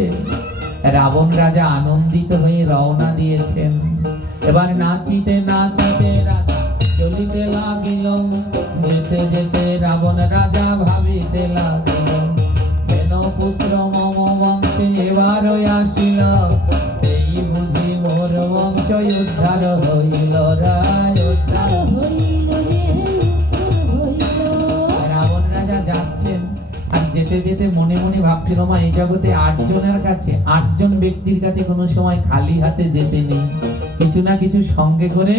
রাবণ রাজা আনন্দিত হয়ে রওনা দিয়েছেন। এবার নাচিতে নাচিতে রাজা চলিতে লাগিল। যেতে যেতে রাবণ রাজা ভাবিতে লাগিল, কেন পুত্র মম বংশে এবার আসিল, এই বুঝি মোর বংশ উদ্ধার হইল। রায় উদ্ধার হইল। রাবণ রাজা যাচ্ছেন, আর যেতে যেতে মনে মনে ভাবছিল, মা এই জগতে 8 জনের কাছে, 8 জন ব্যক্তির কাছে কোনো সময় খালি হাতে যেতে নেই, কিছু না কিছু সঙ্গে করে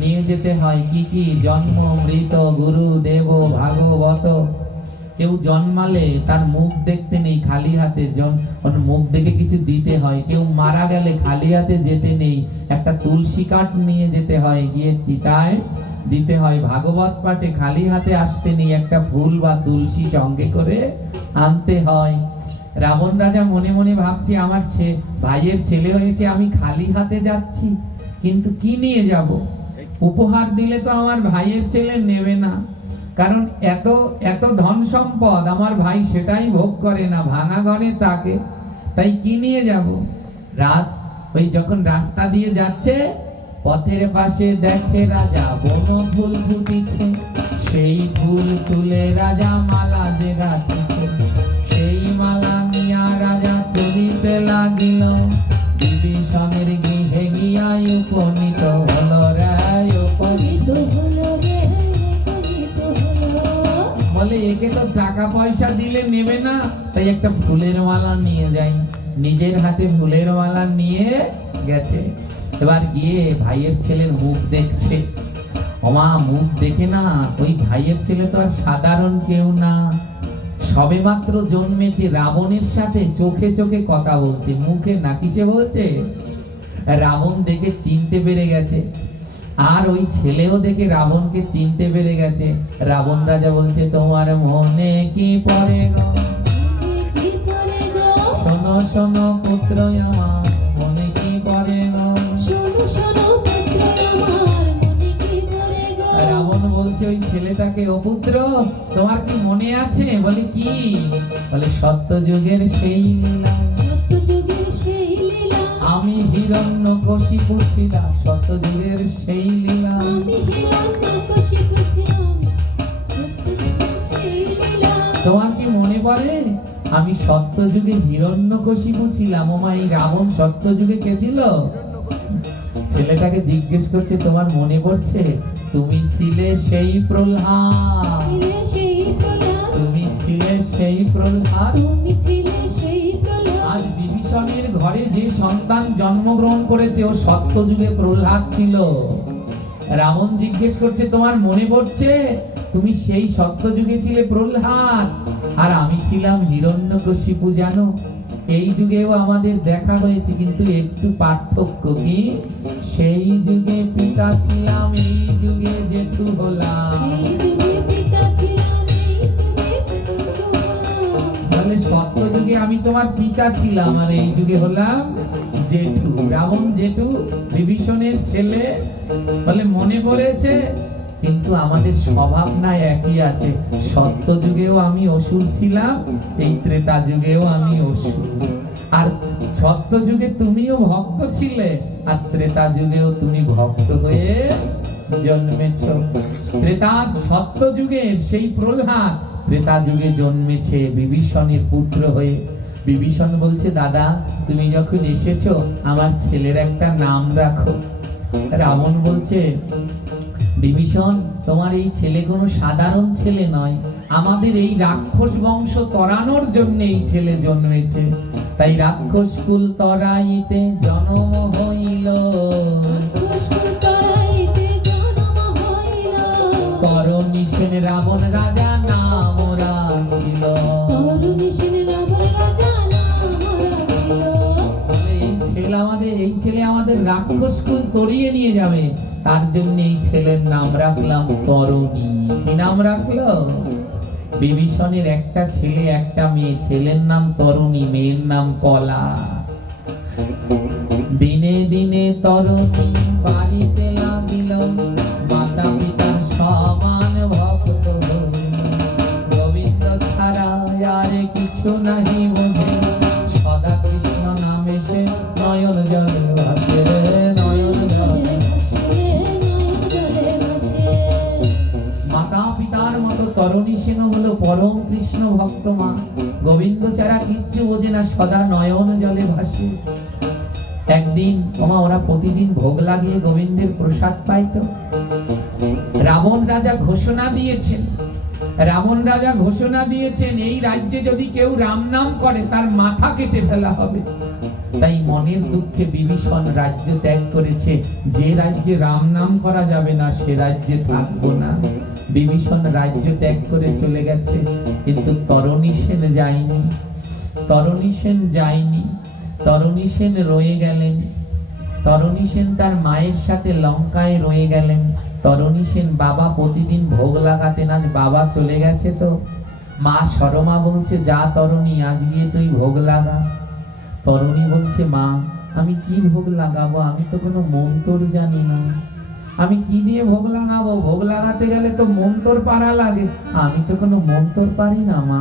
নিয়ে যেতে হয়। কি কি? জন্ম, মৃত, গুরু, দেব, ভাগবত। কেউ জন্মালে তার মুখ দেখতে নেই, খালি হাতে মুখ দেখে কিছু দিতে হয়। কেউ মারা গেলে খালি হাতে যেতে নেই, একটা তুলসী কাঠ নিয়ে যেতে হয়, গিয়ে চিতায় দিতে হয়। ভাগবত পাঠে খালি হাতে আসতে নেই, একটা ফুল বা তুলসী সঙ্গে করে আনতে হয়। রাবণ রাজা মনে মনে ভাবছে, আমার ভাইয়ের ছেলে হয়েছে, আমি খালি হাতে যাচ্ছি, কিন্তু কি নিয়ে যাব? উপহার দিলে তো আমার ভাইয়ের ছেলে নেবে না, কারণ এত এত ধন সম্পদ আমার ভাই সেটাই ভোগ করে না, ভাঙা ঘরে তাকে। তাই কি নিয়ে যাব? ওই যখন রাস্তা দিয়ে যাচ্ছে, পথের পাশে দেখে রাজা বন ফুল ফুটিছে, সেই ফুল তুলে রাজা মালা যে গাঁথিছে, সেই মালা নিয়া রাজা চলিতে লাগিল। বিভীষণের গৃহে গিয়া উপনীত হলো। রায় উপনীত হলো। বলে একে তো টাকা পয়সা দিলে নেবে না, তাই একটা ফুলের মালা নিয়ে যাই। নিজের হাতে ফুলের মালা নিয়ে গেছে। এবার গিয়ে ভাইয়ের ছেলের মুখ দেখছে। ওমা মুখ দেখে না, ওই ভাইয়ের ছেলে তো আর সাধারণ কেউ না, সবে মাত্র জন্মেছে, রাবণের সাথে চোখে চোখে কথা বলছে, মুখে না কিসে বলছে। রাবণ দেখে চিনতে পেরে গেছে, আর ওই ছেলেও দেখে রাবণকে চিনতে পেরে গেছে। রাবণ রাজা বলছে, তোমার মনে কি পড়ে গো? শোনো শোনো পুত্র আমার, মনে কি পড়ে গো? রাবণ বলছে ওই ছেলেটাকে, ও পুত্র তোমার কি মনে আছে? বলে কি? বলে সত্যযুগের সেই লীলা, আমি হিরণ্যকশিপু ছিলাম, সত্যযুগের সেই লীলা। তোমার কি মনে পড়ে? আমি সত্যযুগে হিরণ্যকশিপু ছিলাম। ওমা এই রাবণ সত্যযুগে কে ছিল? ছেলেটাকে জিজ্ঞেস করছে, তোমার মনে পড়ছে? তুমি ছিলে সেই প্রহ্লাদ, তুমি ছিলে সেই প্রহ্লাদ। আজ বিভীষণ বিভীষণের ঘরে যে সন্তান জন্মগ্রহণ করেছে ও সত্যযুগে প্রহ্লাদ ছিল। রাবণ জিজ্ঞেস করছে তোমার মনে পড়ছে তুমি সেই সত্যযুগে ছিলে প্রহ্লাদ আর আমি ছিলাম হিরণ্যকশিপু, জানো এই যুগেও আমাদের দেখা হয়েছে কিন্তু একটু পার্থক্য কি, সেই যুগে পিতা ছিলাম এই যুগে জেঠু হলাম। এই যুগে পিতা ছিলাম, এই যুগে পুত্র হলাম। তাহলে সত্যযুগে আমি তোমার পিতা ছিলাম আর এই যুগে হলাম জেঠু। রাবণ জেঠু, বিভীষণের ছেলে। বলে মনে পড়েছে, কিন্তু আমাদের স্বভাব না একই আছে। সত্যযুগেও আমি অসুর ছিলাম, এই ত্রেতা যুগেও আমি অসুর। আর সত্যযুগে তুমিও ভক্ত ছিলে আর ত্রেতা যুগেও তুমি ভক্ত হয়ে জন্মেছ। ত্রেতা সত্যযুগের সেই প্রহ্লাদ ত্রেতা যুগে জন্মেছে বিভীষণের পুত্র হয়ে। বিভীষণ বলছে দাদা তুমি যখন এসেছো আমার ছেলের একটা নাম রাখো। রাবণ বলছে বিভীষণ তোমার এই ছেলে কোনো সাধারণ ছেলে নয়, আমাদের এই রাক্ষস বংশ তরানোর জন্য এই ছেলে জন্মেছে। তাই রাক্ষস কুল তরাইতে জন্ম হইল, রাক্ষসকুল তরাইতে জন্ম হইল। তরণী সেন রাবণ রাজা নাম রাখিল। তরুণী সেন রাবণ রাজা নাম রাখিল। এই ছেলে আমাদের রাক্ষস কুল তরিয়ে নিয়ে যাবে, তার জন্য এই ছেলের নাম রাখলাম তরণী। কি নাম রাখলো? বিভীষণের একটা ছেলে একটা মেয়ে, ছেলের নাম তরণী, মেয়ের নাম কলা। দিনে দিনে তরণী বাড়িতে লাগিল, মাতা পিতার সমান ভক্ত হইল। গোবিন্দ ছাড়া আর কিছু নাহি বোঝে, সদা কৃষ্ণ নামে সে নয়ন জলে ভাসে, নয়ন জলে। মাতা পিতার মতো তরণী সেন হলো পরম কৃষ্ণ ভক্ত মা। গোবিন্দ ছাড়া কিচ্ছু বোঝে না, সদা নয়ন জলে ভাসে। একদিন ওরা প্রতিদিন ভোগ লাগিয়ে গোবিন্দের প্রসাদ পাইতো। রাবণ রাজা ঘোষণা দিয়েছেন, রাবণ রাজা ঘোষণা দিয়েছেন এই রাজ্যে যদি কেউ রাম নাম করে তার মাথা কেটে ফেলা হবে। তাই মনের দুঃখে বিভীষণ রাজ্য ত্যাগ করেছে। যে রাজ্যে রাম নাম করা যাবে না সে রাজ্যে থাকবো না। বিভীষণ রাজ্য ত্যাগ করে চলে গেছে, কিন্তু তরণী সেন যায়নি। তরণী সেন যায়নি, তরণী সেন রয়ে গেলেন। তরণী সেন তার মায়ের সাথে লঙ্কায় রয়ে গেলেন। তরণী সেন বাবা প্রতিদিন ভোগ লাগাতেন, আজ বাবা চলে গেছে তো মা সরমা বলছে যা তরণী আজ গিয়ে তুই ভোগ লাগা। তরণী বলছে মা আমি কি ভোগ লাগাবো, আমি তো কোনো মন্তর জানি না, আমি কি দিয়ে ভোগ লাগাবো, ভোগ লাগাতে গেলে তো মন্তর পারা লাগে, আমি তো কোনো মন্তর পারি না মা।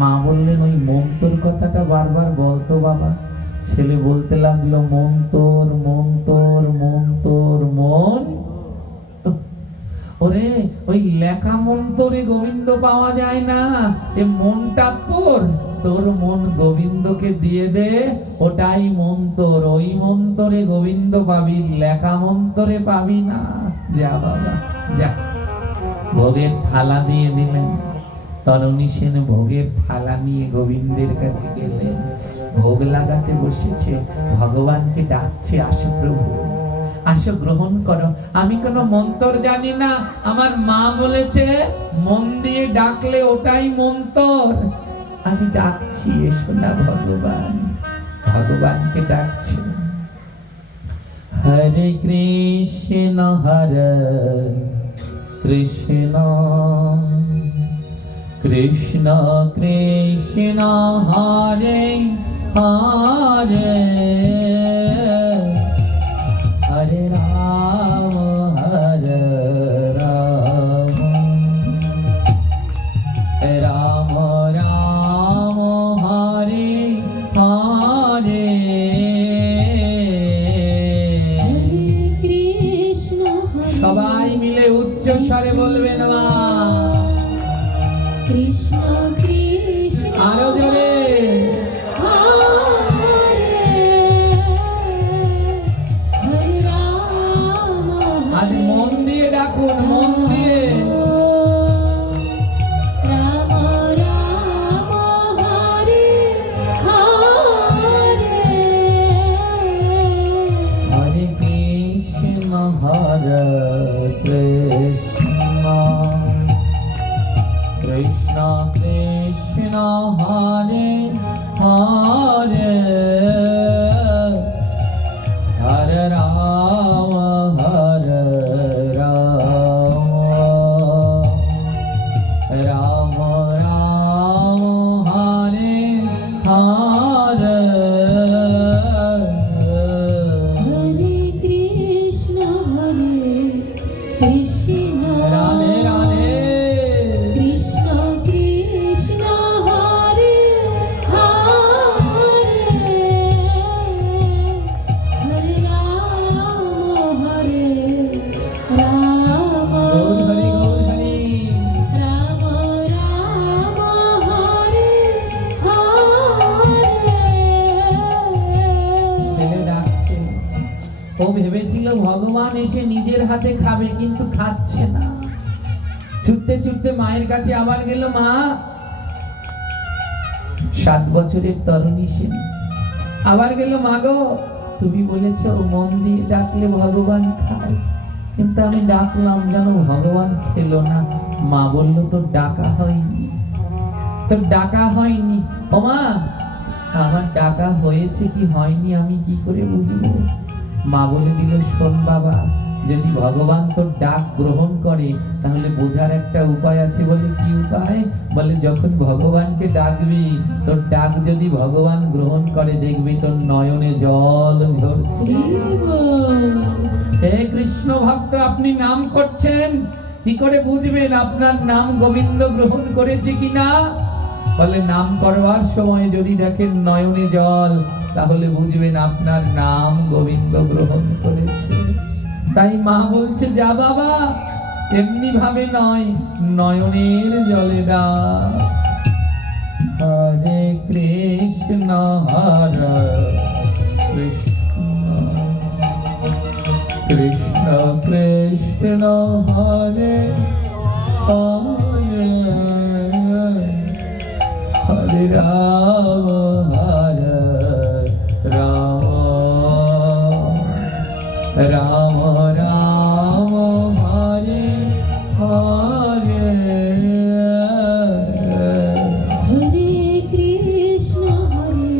মা বললেন ওই মন্তর কথাটা বারবার বলতো বাবা। ছেলে বলতে লাগলো মন্তর মন্তর মন্তর মন। ওরে ওই লেখা মন্তরে গোবিন্দ পাওয়া যায় না, এ মনটা তোর, তোর মন গোবিন্দকে দিয়ে দে, ওটাই মন্তর, ওই মন্তরে গোবিন্দ পাবি, লেখা মন্তরে পাবি না। যা বাবা যা। ভোগের থালা দিয়ে দিলেন। তরণী সেন ভোগের থালা নিয়ে গোবিন্দের কাছে গেলেন। ভোগ লাগাতে বসেছে, ভগবানকে ডাকছে আসো প্রভু, আসো গ্রহণ করো। আমি কোনো মন্তর জানি না, আমার মা বলেছে মন দিয়ে ডাকলে ওটাই মন্তর। আমি ডাকছি এসো না ভগবান। ভগবানকে ডাকছে হরে কৃষ্ণ হরে কৃষ্ণ কৃষ্ণ কৃষ্ণ হরে হরে হরে রাম হরে রাম রাম রাম হরে হরে। কৃষ্ণ সবাই মিলে উচ্চ স্বরে বলবেন মা। কৃষ্ণ কৃষ্ণ আরো জোরে। হরে ভগবান এসে নিজের হাতে খাবে, কিন্তু খাচ্ছে না। ছুটতে ছুটতে মায়ের কাছে আবার গেল। মা, 7 বছরের তরুণী সেন আবার গেল। মা গো, তুমি বলেছ মন দিয়ে ডাকলে ভগবান খায়, কিন্তু আমি ডাকলাম যেন ভগবান খেলো না। মা বলল তোর ডাকা হয়নি, তোর ডাকা হয়নি। ও মা, আমার ডাকা হয়েছে কি হয়নি আমি কি করে বুঝবো? মা বলে দিল, শোন বাবা, যদি ভগবান তোর ডাক গ্রহণ করে তাহলে বোঝার একটা উপায় আছে। বলে কি উপায়? বলে যখন ভগবানকে ডাকবি, তোর ডাক যদি ভগবান গ্রহণ করে, দেখবি তোর নয়নে জল ঝরছে। হে কৃষ্ণ ভক্ত, আপনি নাম করছেন, কি করে বুঝবেন আপনার নাম গোবিন্দ গ্রহণ করেছে কিনা? বলে নাম করবার সময় যদি দেখেন নয়নে জল, তাহলে বুঝবেন আপনার নাম গোবিন্দ গ্রহণ করেছে। তাই মা বলছে, যা বাবা, এমনি ভাবে নয়, নয়নের জলে ডাক। হরে কৃষ্ণ হরে কৃষ্ণ কৃষ্ণ কৃষ্ণ হরে হরে, হরে রাম হরে রাম, রাম রাম হরে হরে। হরে কৃষ্ণ হরে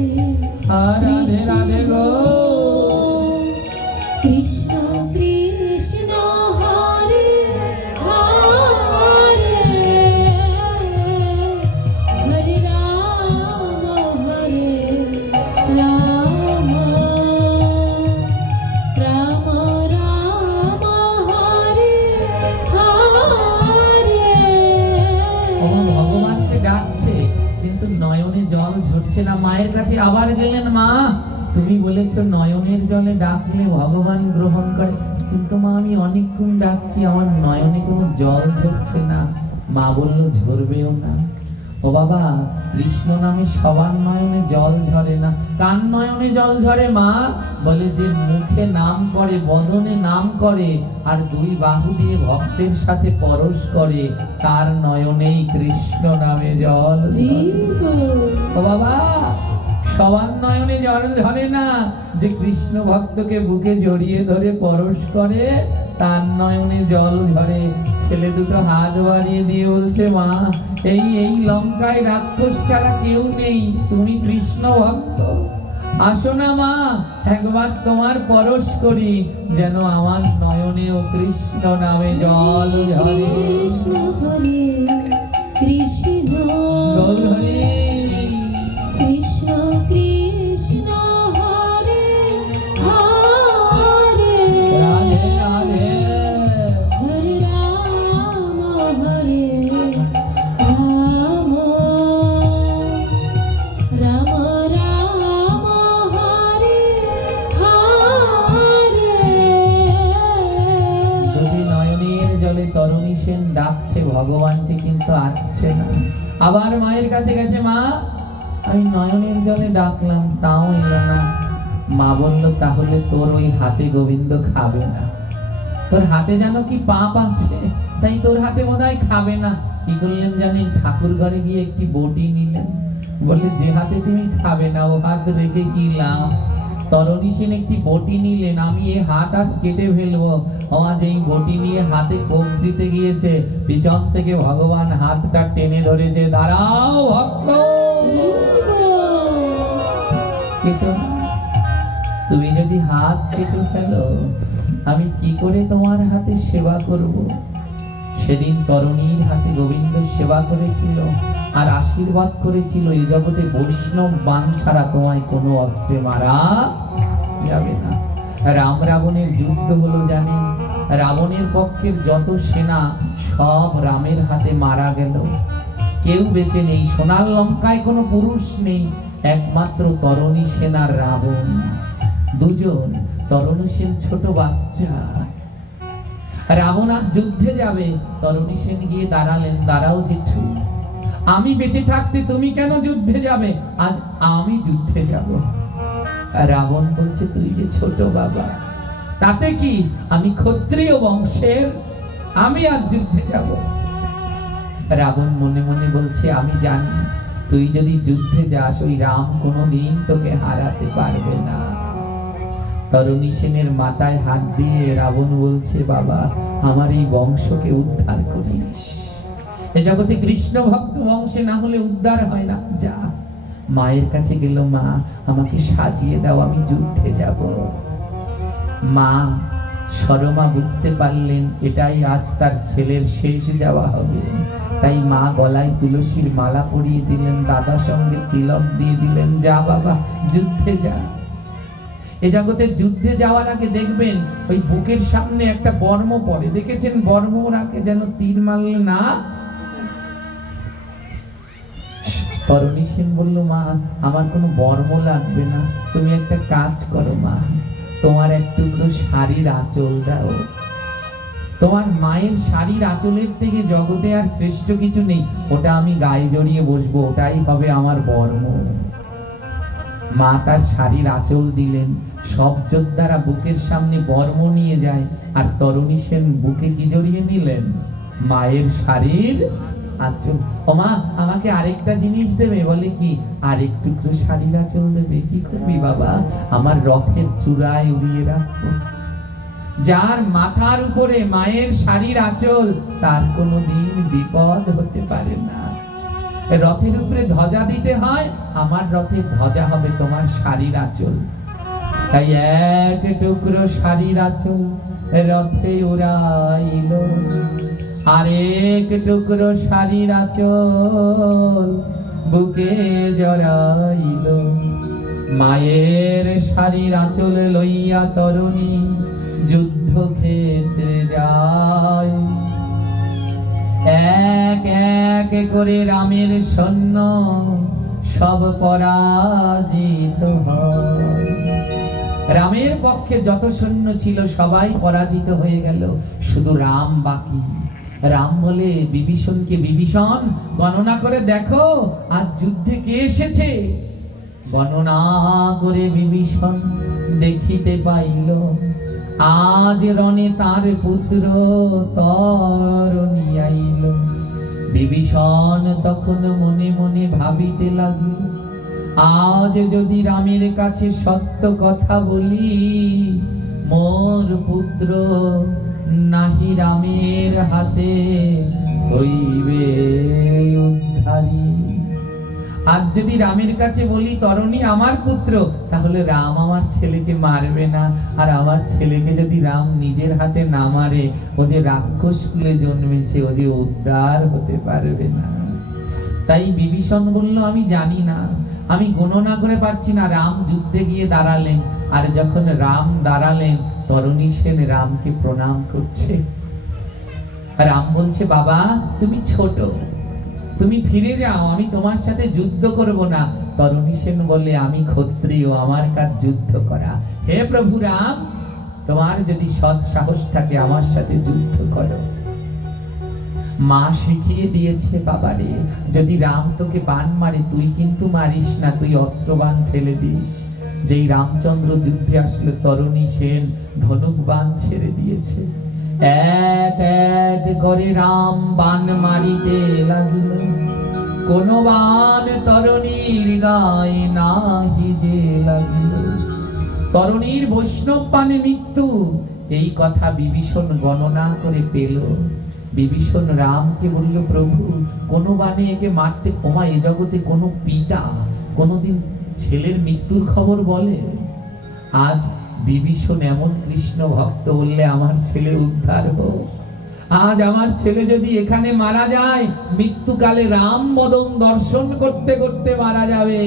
রাধে রাধে গো। কৃষ্ণ কৃষ্ণ হরে হরে, হরে রাম হরে রাম, রাম রাম হরে হরে। ও ভগবানকে ডাকছে, কিন্তু নয়নে জল ঝরছে না। মায়ের কাছে আবার গেলেন। মা, তুমি বলেছো নয়নের জলে ডাকলে ভগবান গ্রহণ করে, কিন্তু মা আমি অনেকক্ষণ ডাকছি, আমার নয়নে কোনো জল ঝরছে না। মা বলল ঝরবেও না। ও বাবা, কৃষ্ণ নামে সবার নয়নে জল ঝরে না। কার নয়নে জল ঝরে মা? বলে যে মুখে নাম করে, বদনে নাম করে, আর 2 বাহু দিয়ে ভক্তের সাথে পরশ করে, তার নয়নেই কৃষ্ণ নামে জল ঝরে। ও বাবা, সবার নয়নে জল ঝরে না। যে কৃষ্ণ ভক্তকে বুকে জড়িয়ে ধরে পরশ করে, তার নয়নে জল ঝরে। ছেলে দুটো হাত বাড়িয়ে দিয়ে বলছে, মা, এই লঙ্কায় রাক্ষস ছাড়া কেউ নেই, তুমি কৃষ্ণ ভক্ত, আসো না মা, একবার তোমার পরশ করি, যেন আমার নয়নেও কৃষ্ণ নামে জল ঝরে। কৃষ্ণ হরে কৃষ্ণ গৌরহরি কৃষ্ণ কৃষ্ণ হরে হরে, রাধে রাধে। হরে রাম হরে রাম, রাম রাম হরে হরে। যদি নয়নের জলে তরুণী সেন ডাকছে ভগবানকে, কিন্তু আসছে না। আবার মায়ের কাছে গেছে। মা, আমি নয়নের জলে ডাকলাম, তাও এলো না। মা বলল, তাহলে তোর ওই হাতে গোবিন্দ খাবে না, তোর হাতে যেন কি পাপ আছে, তাই তোর হাতে বোধহয় খাবে না। কি করলেন জানেন? ঠাকুর ঘরে গিয়ে একটি বটি নিলেন, বললে যে হাতে তুমি খাবে না ও হাত রেখে কি লাভ? তরুণী সেন একটি বটি নিলেন, আমি এই হাত আজ কেটে ফেলবো। আজ এই বটি নিয়ে হাতে কোপ দিতে গিয়েছে, পিছন থেকে ভগবান হাতটা টেনে ধরেছে, দাঁড়াও ভক্ত, কেটো না। তুমি যদি হাত কেটে ফেলো, আমি কি করে তোমার হাতে সেবা করব? সেদিন তরুণীর হাতে গোবিন্দ সেবা করেছিল আর আশীর্বাদ করেছিল, এই জগতে বৈষ্ণব বান ছাড়া তোমায় কোনো অস্ত্রে মারা যাবে না। রাম রাবণের যুদ্ধ হলো জানেন, রাবণের পক্ষের যত সেনা সব রামের হাতে মারা গেল, কেউ বেঁচে নেই। সোনার লঙ্কায় কোনো পুরুষ নেই, একমাত্র তরুণী সেন আর রাবণ, দুজন। তরুণী সেন ছোট বাচ্চা, রাবণ আর যুদ্ধে যাবে, তরুণী সেন গিয়ে দাঁড়ালেন, দাঁড়াও জেঠু, আমি বেঁচে থাকতে তুমি কেন যুদ্ধে যাবে? আজ আমি যুদ্ধে যাব। রাবণ বলছে, তুই যে ছোট বাবা, তাতে কি, আমি ক্ষত্রিয় বংশের, আমি আর যুদ্ধে যাব। রাবণ মনে মনে বলছে, আমি জানি তুই যদি যুদ্ধে যাস ওই রাম কোনোদিন তোকে হারাতে পারবে না। তরণী সেনের মাথায় হাত দিয়ে রাবণ বলছে, বাবা আমার এই বংশকে উদ্ধার করিস। এ জগতে কৃষ্ণ ভক্ত বংশে না হলে উদ্ধার হয় না। যা। মায়ের কাছে গেল, মা আমাকে সাজিয়ে দাও, আমি যুদ্ধে যাব। মা সরমা বুঝতে পারলেন এটাই আজ তার ছেলের শেষ যাওয়া হবে, তাই মা গলায় তুলসীর মালা পরিয়ে দিলেন, দাদা সঙ্গে তিলক দিয়ে দিলেন, যা বাবা যুদ্ধে যা। এ জগতে যুদ্ধে যাওয়ার আগে দেখবেন ওই বুকের সামনে একটা বর্ম পরে, দেখেছেন বর্ম রাখে যেন তীর মারলে না। তরণী সেন বলল, মা আমার কোনো বর্ম লাগবে না, তুমি একটা কাজ করো মা, তোমার এক টুকরো শাড়ির আঁচল দাও। তোমার মায়ের শাড়ির আঁচলের থেকে জগতে আর শ্রেষ্ঠ কিছু নেই, ওটা আমি গায়ে জড়িয়ে বসবো, ওটাই হবে আমার বর্ম। মা তার শাড়ির আঁচল দিলেন। সব যোদ্ধারা বুকের সামনে বর্ম নিয়ে যায়, আর তরণী সেন বুকে কি জড়িয়ে নিলেন? মায়ের শাড়ির আঁচল। ও মা আমাকে আরেকটা জিনিস দেবে? বলে কি? আরেক টুকরো শাড়ির আঁচল দেবে। কি করবি বাবা? আমার রথের চূড়ায় উড়িয়ে রাখবো। যার মাথার উপরে মায়ের শাড়ির আঁচল তার কোনোদিন বিপদ হতে পারে না। রথের উপরে ধ্বজা দিতে হয়, আমার রথের ধ্বজা হবে তোমার শাড়ির আঁচল। তাই এক টুকরো শাড়ির আঁচল রথে উড়াইল, আরেক টুকরো শাড়ির আঁচল বুকে জড়াইল। মায়ের শাড়ির আঁচল লইয়া তরুণী যুদ্ধক্ষেত্রে যায়। এক এক করে রামের সৈন্য সব পরাজিত হয়। রামের পক্ষে যত সৈন্য ছিল সবাই পরাজিত হয়ে গেল, শুধু রাম বাকি। রাম বলে বিভীষণকে, বিভীষণ গণনা করে দেখো আজ যুদ্ধে কে এসেছে। গণনা করে বিভীষণ দেখিতে পাইল, আজ রণে তার পুত্র তরণী আইল। বিভীষণ তখন মনে মনে ভাবিতে লাগিল, আজ যদি রামের কাছে সত্য কথা বলি, মোর পুত্র নাহি রামের হাতে হইবে উদ্ধারী। আজ যদি রামের কাছে বলি তরণী আমার পুত্র, তাহলে রাম আমার ছেলেকে মারবে না। আর আমার ছেলেকে যদি রাম নিজের হাতে না মারে, ও যে রাক্ষস কুলে জন্মেছে, ও যে উদ্ধার হতে পারবে না। তাই বিভীষণ বলল, আমি জানি না, আমি গণনা করে পারছি না। রাম যুদ্ধে গিয়ে দাঁড়ালেন, আর যখন রাম দাঁড়ালেন তরণী সেন রামকে প্রণাম করছে। রাম বলছে, বাবা তুমি ছোট, তুমি ফিরে যাও, আমি তোমার সাথে যুদ্ধ করব না। তরণী সেন বলে, আমি ক্ষত্রিয়, আমার কাজ যুদ্ধ করা। হে প্রভু রাম, তোমার যদি সৎ সাহস থাকে আমার সাথে যুদ্ধ করো। মা শিখিয়ে দিয়েছে, বাবারে যদি রাম তোকে বান মারে তুই কিন্তু মারিস না, তুই অস্ত্র বান ফেলে দিস। যেই রামচন্দ্র যুদ্ধে আসলো তরণী সেন ধনুক বান ছেড়ে দিয়েছে। এক এক করে রাম বান মারিতে লাগিল, কোন বান তরণীর গায়ে নাহি যে লাগিল। তরণীর বৈষ্ণব বানে মৃত্যু, এই কথা বিভীষণ গণনা করে পেল। বিভীষণ রামকে বলল, প্রভু কোন বানে একে মারতে, ওমা এ জগতে কোনো পিতা কোনোদিন ছেলের মৃত্যুর খবর বলে? আজ বিভীষণ এমন কৃষ্ণ ভক্ত, বললে আমার ছেলে উদ্ধার হোক। আজ আমার ছেলে যদি এখানে মারা যায়, মৃত্যুকালে রাম বদন দর্শন করতে করতে মারা যাবে,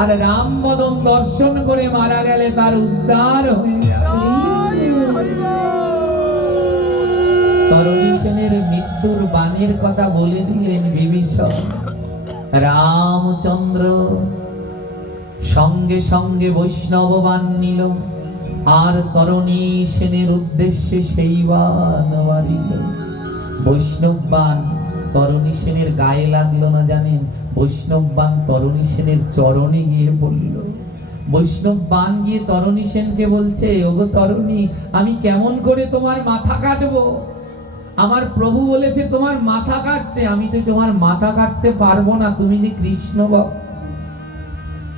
আর রাম বদন দর্শন করে মারা গেলে তার উদ্ধার হয়ে যাবে। তরণী সেনের মৃত্যুর বাণের কথা বলে দিলেন বিভীষণ। রামচন্দ্র সঙ্গে সঙ্গে বৈষ্ণব বাণ নিল, আর তরণী সেনের উদ্দেশ্যে সেই বাণ মারিল। বৈষ্ণব বাণ তরণী সেনের গায়ে লাগলো না, জানেন? বৈষ্ণব বাণ তরণী সেনের চরণে গিয়ে পড়ল। বৈষ্ণব বান গিয়ে তরণী সেনকে বলছে, ওগো তরণী, আমি কেমন করে তোমার মাথা কাটবো? আমার প্রভু বলেছে তোমার মাথা কাটতে, আমি তো তোমার মাথা কাটতে পারবো না, তুমি যে কৃষ্ণ ভক্ত।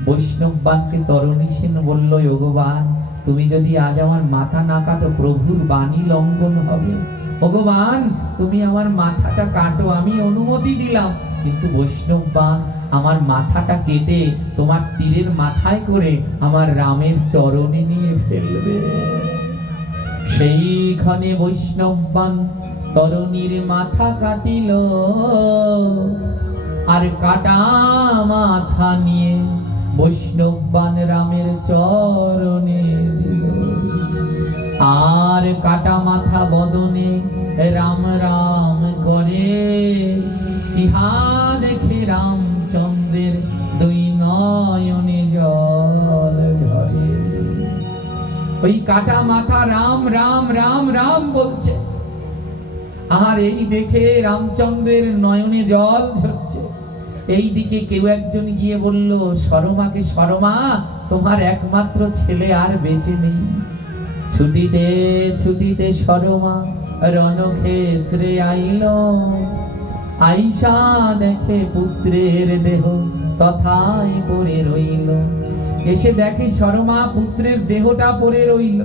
বৈষ্ণব বানকে তরণী সেন বলল, ওগো বান, তুমি যদি আজ আমার মাথা না কাটো, প্রভুর বাণী লঙ্ঘন হবে। ভগবান, তুমি আমার মাথাটা কাটো, আমি অনুমতি দিলাম, কিন্তু বৈষ্ণব বান আমার মাথাটা কেটে তোমার তীরের মাথায় করে আমার রামের চরণে নিয়ে ফেলবে। সেইখানে বৈষ্ণব বান তরণীর মাথা কাটিল, আর কাটা মাথা নিয়ে বৈষ্ণব বান রামের চরণে দিল। আর কাটা মাথা বদনে রাম রাম করে, ইহা দেখে রামচন্দ্রের দুই নয়নে জল ঝরে। ওই কাটা মাথা রাম রাম রাম রাম বলছে, আর এই দেখে রামচন্দ্রের নয়নে জল ঝরছে। এই দিকে কেউ একজন গিয়ে বলল, সরমাকে, সরমা, তোমার একমাত্র ছেলে আর বেঁচে নেই। ছুটিতে ছুটিতে সরমা রণক্ষেত্রে আইল, আইসা দেখে পুত্রের দেহ তথায় পড়ে রইল। এসে দেখে সরমা পুত্রের দেহটা পড়ে রইল।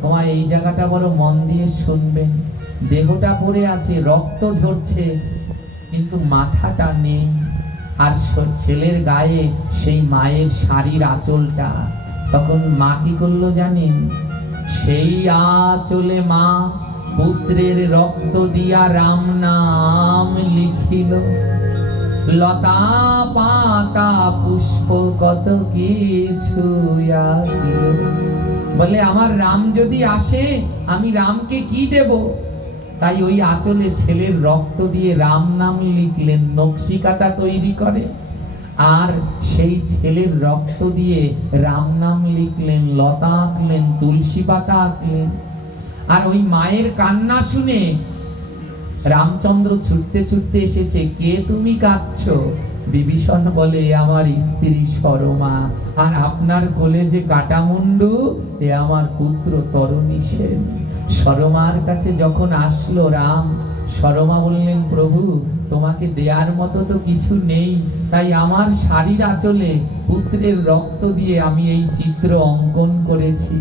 তোমার এই জায়গাটা বড় মন দিয়ে শুনবেন। দেহটা পড়ে আছে, রক্ত ঝরছে, কিন্তু মাথাটা নেই। আর ছেলের গায়ে সেই মায়ের শাড়ির আঁচলটা। তখন মা কি করলো জানেন? সেই আঁচলে মা পুত্রের রক্ত দিয়া রাম নাম লিখিল। লতা পাতা পুষ্প কত কিছু আঁকিল। বলে, আমার রাম যদি আসে, আমি রামকে কি দেব? তাই ওই আঁচলে ছেলের রক্ত দিয়ে রাম নাম লিখলেন, নকশিকাটা তৈরি করে। আর সেই ছেলের রক্ত দিয়ে রাম নাম লিখলেন, লতা আঁকলেন, তুলসী পাতা আঁকলেন। আর ওই মায়ের কান্না শুনে রামচন্দ্র ছুটতে ছুটতে এসেছে। কে তুমি কাঁদছো? বিভীষণ বলে, আমার স্ত্রী সরমা, আর আপনার কোলে যে কাটা মুন্ডু, এ আমার পুত্র তরণী সেন। সরমার কাছে যখন আসলো রাম, সরমা বললেন, প্রভু, তোমাকে দেয়ার মতো তো কিছু নেই, তাই আমার শাড়ির আঁচলে পুত্রের রক্ত দিয়ে আমি এই চিত্র অঙ্কন করেছি।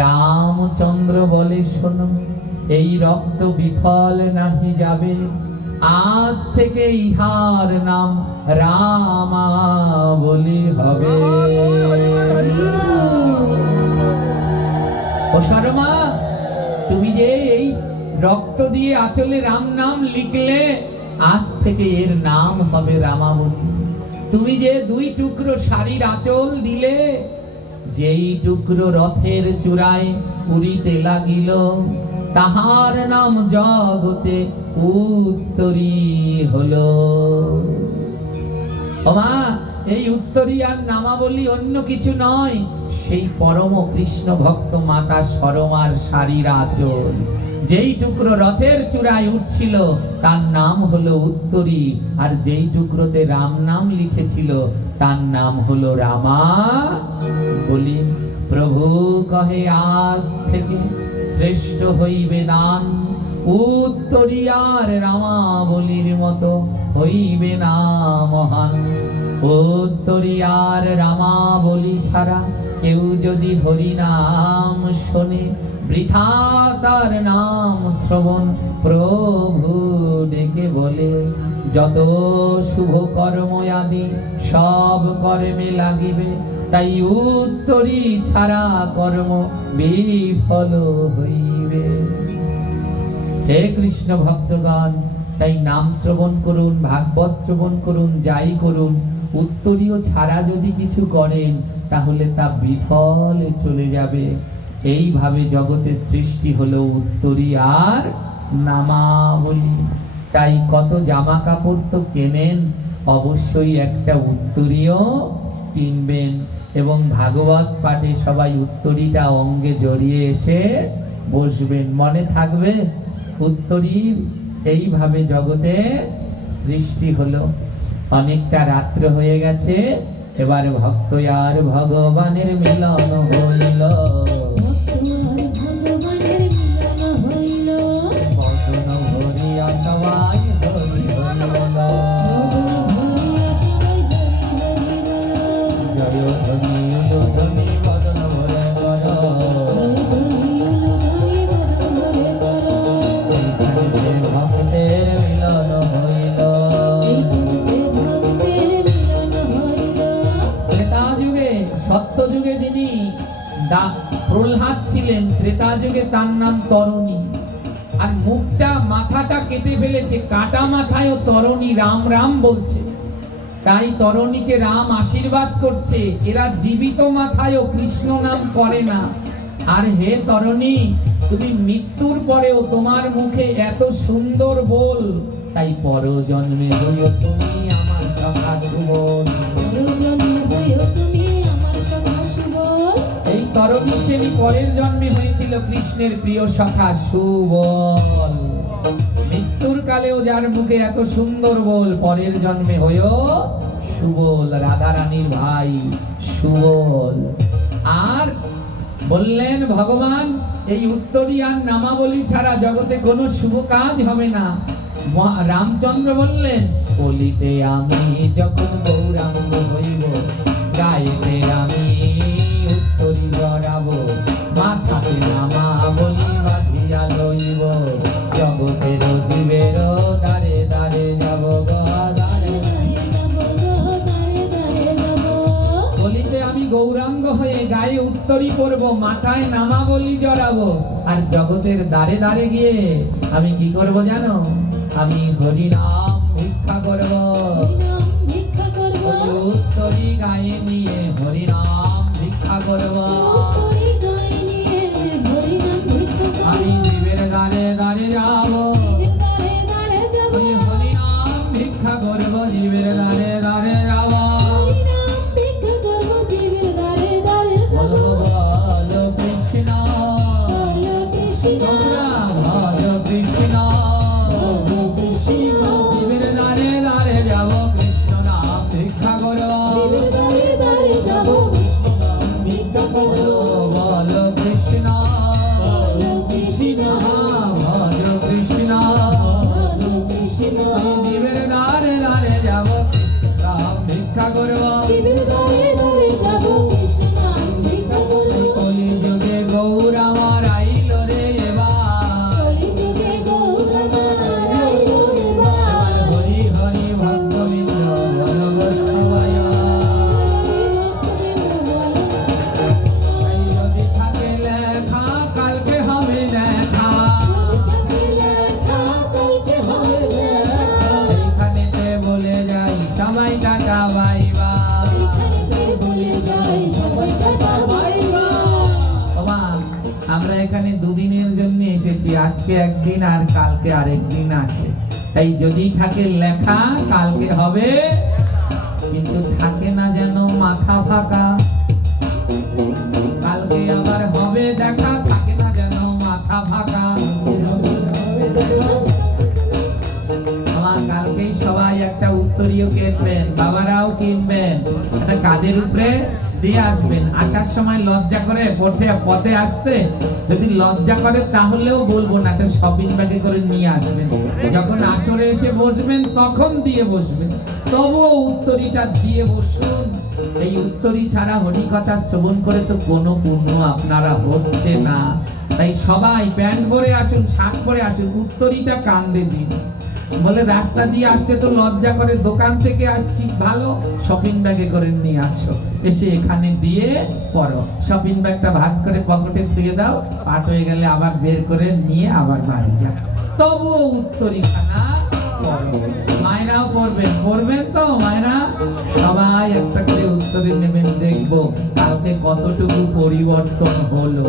রামচন্দ্র বলে, শোনো, এই রক্ত বিফল নাহি যাবে, আজ থেকে ইহার নাম রামাবলি হবে। ও সরমা, তুমি যে এই রক্ত দিয়ে আঁচলে রাম নাম লিখলে, আজ থেকে এর নাম হবে রামাবলি। তুমি যে দুই টুকরো শাড়ির আঁচল দিলে, যেই টুকরো রথের চূড়ায় উড়িতে লাগিল, তাহার নাম জগতে উত্তরী হলো। ওমা, এই উত্তরী আর নামাবলী অন্য কিছু নয়, সেই পরম কৃষ্ণ ভক্ত মাতা সরমার শাড়ির আঁচল। যেই টুকরো রথের চূড়ায় উঠছিল, তার নাম হলো উত্তরী, আর যেই টুকরোতে রাম নাম লিখেছিল, তার নাম হলো রামা বলি। প্রভু কহে, আজ থেকে শ্রেষ্ঠ হইবে দান, উত্তরী আর রামাবলির মতো হইবে না মহান। উত্তরী আর রামাবলি ছাড়া কেউ যদি হরি নাম শোনে, বৃথা তার নাম শ্রবণ প্রভু ডেকে বলে। যত শুভ কর্ম আদি সব কর্মে লাগিবে, তাই উত্তরী ছাড়া কর্ম বিফল হইবে। হে কৃষ্ণ ভক্তগণ, তাই নাম শ্রবণ করুন, ভাগবত শ্রবণ করুন, যাই করুন, উত্তরীয় ছাড়া যদি কিছু করেন, তাহলে তা বিফলে চলে যাবে। এইভাবে জগতে সৃষ্টি হলো উত্তরী আর নামাবলী। তাই কত জামা কাপড় তো কেনেন, অবশ্যই একটা উত্তরীয় কিনবেন, এবং ভাগবত পাঠে সবাই উত্তরীটা অঙ্গে জড়িয়ে এসে বসবেন। মনে থাকবে, উত্তরীর এইভাবে জগতে সৃষ্টি হলো। অনেকটা রাত্র হয়ে গেছে, এবার ভক্ত আর ভগবানের মিলন হইল, ভগবানের মিলন হইল, বদন ভরিয়া সবাই হরি হরি বল, ভরিয়া সবাই হরি হরি বল, জয় ধ্বনি উলুধ্বনি বদন ভরে বল, এইখানে ভক্তের মিলন হইল। ত্রেতা যুগে সত্য যুগে যিনি প্রহ্লাদ ছিলেন, ত্রেতা যুগে তার নাম তরণী, আর মুখটা মাথাটা কেটে ফেলেছে, কাটা মাথায়ও তরণী রাম রাম বলছে, তাই তরণীকে রাম আশীর্বাদ করছে। এরা জীবিত মাথায়ও কৃষ্ণ নাম করে না। আর হে তরণী, তুমি মৃত্যুর পরেও তোমার মুখে এত সুন্দর বল, তাই পরজন্মে হইও তুমি আমার সখা সুবল। এই তরণী সেনী পরের জন্মে হয়েছিল কৃষ্ণের প্রিয় সখা সুবল। মৃত্যুর কালেও যার মুখে এত সুন্দর বল, পরের জন্মে হয়েও সুবল, রাধা রানীর ভাই সুবল। আর বললেন ভগবান, এই উত্তরীয়ান নামাবলী ছাড়া জগতে কোনো শুভ কাজ হবে না। রামচন্দ্র বললেন, বলিতে আমি যখন গৌরাঙ্গ হইব, গাইতে আমি উত্তরী জড়াব, মাথাতে নামাবলী বাঁধিয়া লইব, জগতের জীবের দ্বারে দ্বারে যাব গো, দ্বারে বলিতে আমি গৌরাঙ্গ হয়ে গায়ে উত্তরী পরব, মাথায় নামাবলী জড়াবো, আর জগতের দ্বারে দ্বারে গিয়ে আমি কি করব জানো? আমি হরিনাম ভিক্ষা করব। ওই উত্তরী গায়ে নিয়ে হরিনাম ভিক্ষা করব। আমি জীবের দ্বারে দ্বারে যাব, ওই হরিনাম ভিক্ষা করব, জীবের দ্বারে দ্বারে যাব। বলবো বল কৃষ্ণ, তোমরা ভজ কৃষ্ণ, জীবের দ্বারে দ্বারে যাব, কৃষ্ণ নাম ভিক্ষা করব। বলো বল কৃষ্ণ, ভজ কৃষ্ণ, জীবের দ্বারে দ্বারে যাব, নাম ভিক্ষা করব। কলিযুগে গৌর আমার আইল রে এবার, এবার হরি হরি ভক্তবৃন্দ বল বৈষ্ণবায়। এই যদি থাকে লেখা কালকে হবে দেখা, এইখানেতে বলে যাই সবাই টাটা বাই বাই। বাবা, আমরা এখানে দুদিনের জন্য এসেছি, আজকে একদিন আর কালকে আরেকদিন আছে, তাই যদি থাকে লেখা কালকে হবে, কিন্তু থাকে না যেন মাথা ফাঁকা। কালকে আবার হবে দেখা, থাকে না যেন মাথা ফাঁকা। আমার কালকেই সবাই একটা উত্তরীয় কিনবেন, বাবারাও কিনবেন, একটা কাঁধের উপরে দিয়ে আসবেন। আসার সময় লজ্জা করে পথে আসতে যদি লজ্জা করে তাহলেও বলবো না, একটা শপিং ব্যাগে করে নিয়ে আসবেন। যখন আসরে এসে বসবেন তখন দিয়ে বসবেন, তবুও উত্তরীটা দিয়ে বসুন। এই উত্তরী ছাড়া হরি কথা শ্রবণ করে তো কোনো পুণ্য আপনারা হচ্ছে না। তাই সবাই প্যান্ট পরে আসুন, শার্ট পরে আসুন, উত্তরীটা কান্দে দিন। বলে রাস্তা দিয়ে আসতে তো লজ্জা করে, দোকান থেকে আসছি, ভালো শপিং ব্যাগে করে নিয়ে আসো, এসে এখানে দিয়ে পড়ো। শপিং ব্যাগটা ভাঁজ করে পকেটে থুয়ে দাও, পাট হয়ে গেলে আবার বের করে নিয়ে আবার বাড়ি যাও, তবুও উত্তরীখানা পড়ো। মায়েরাও পড়বেন তো মায়েরা, সবাই একটা করে উত্তরী নেবেন, দেখবো কালকে কতটুকু পরিবর্তন হলো।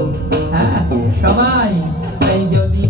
হ্যাঁ সবাই, তাই যদি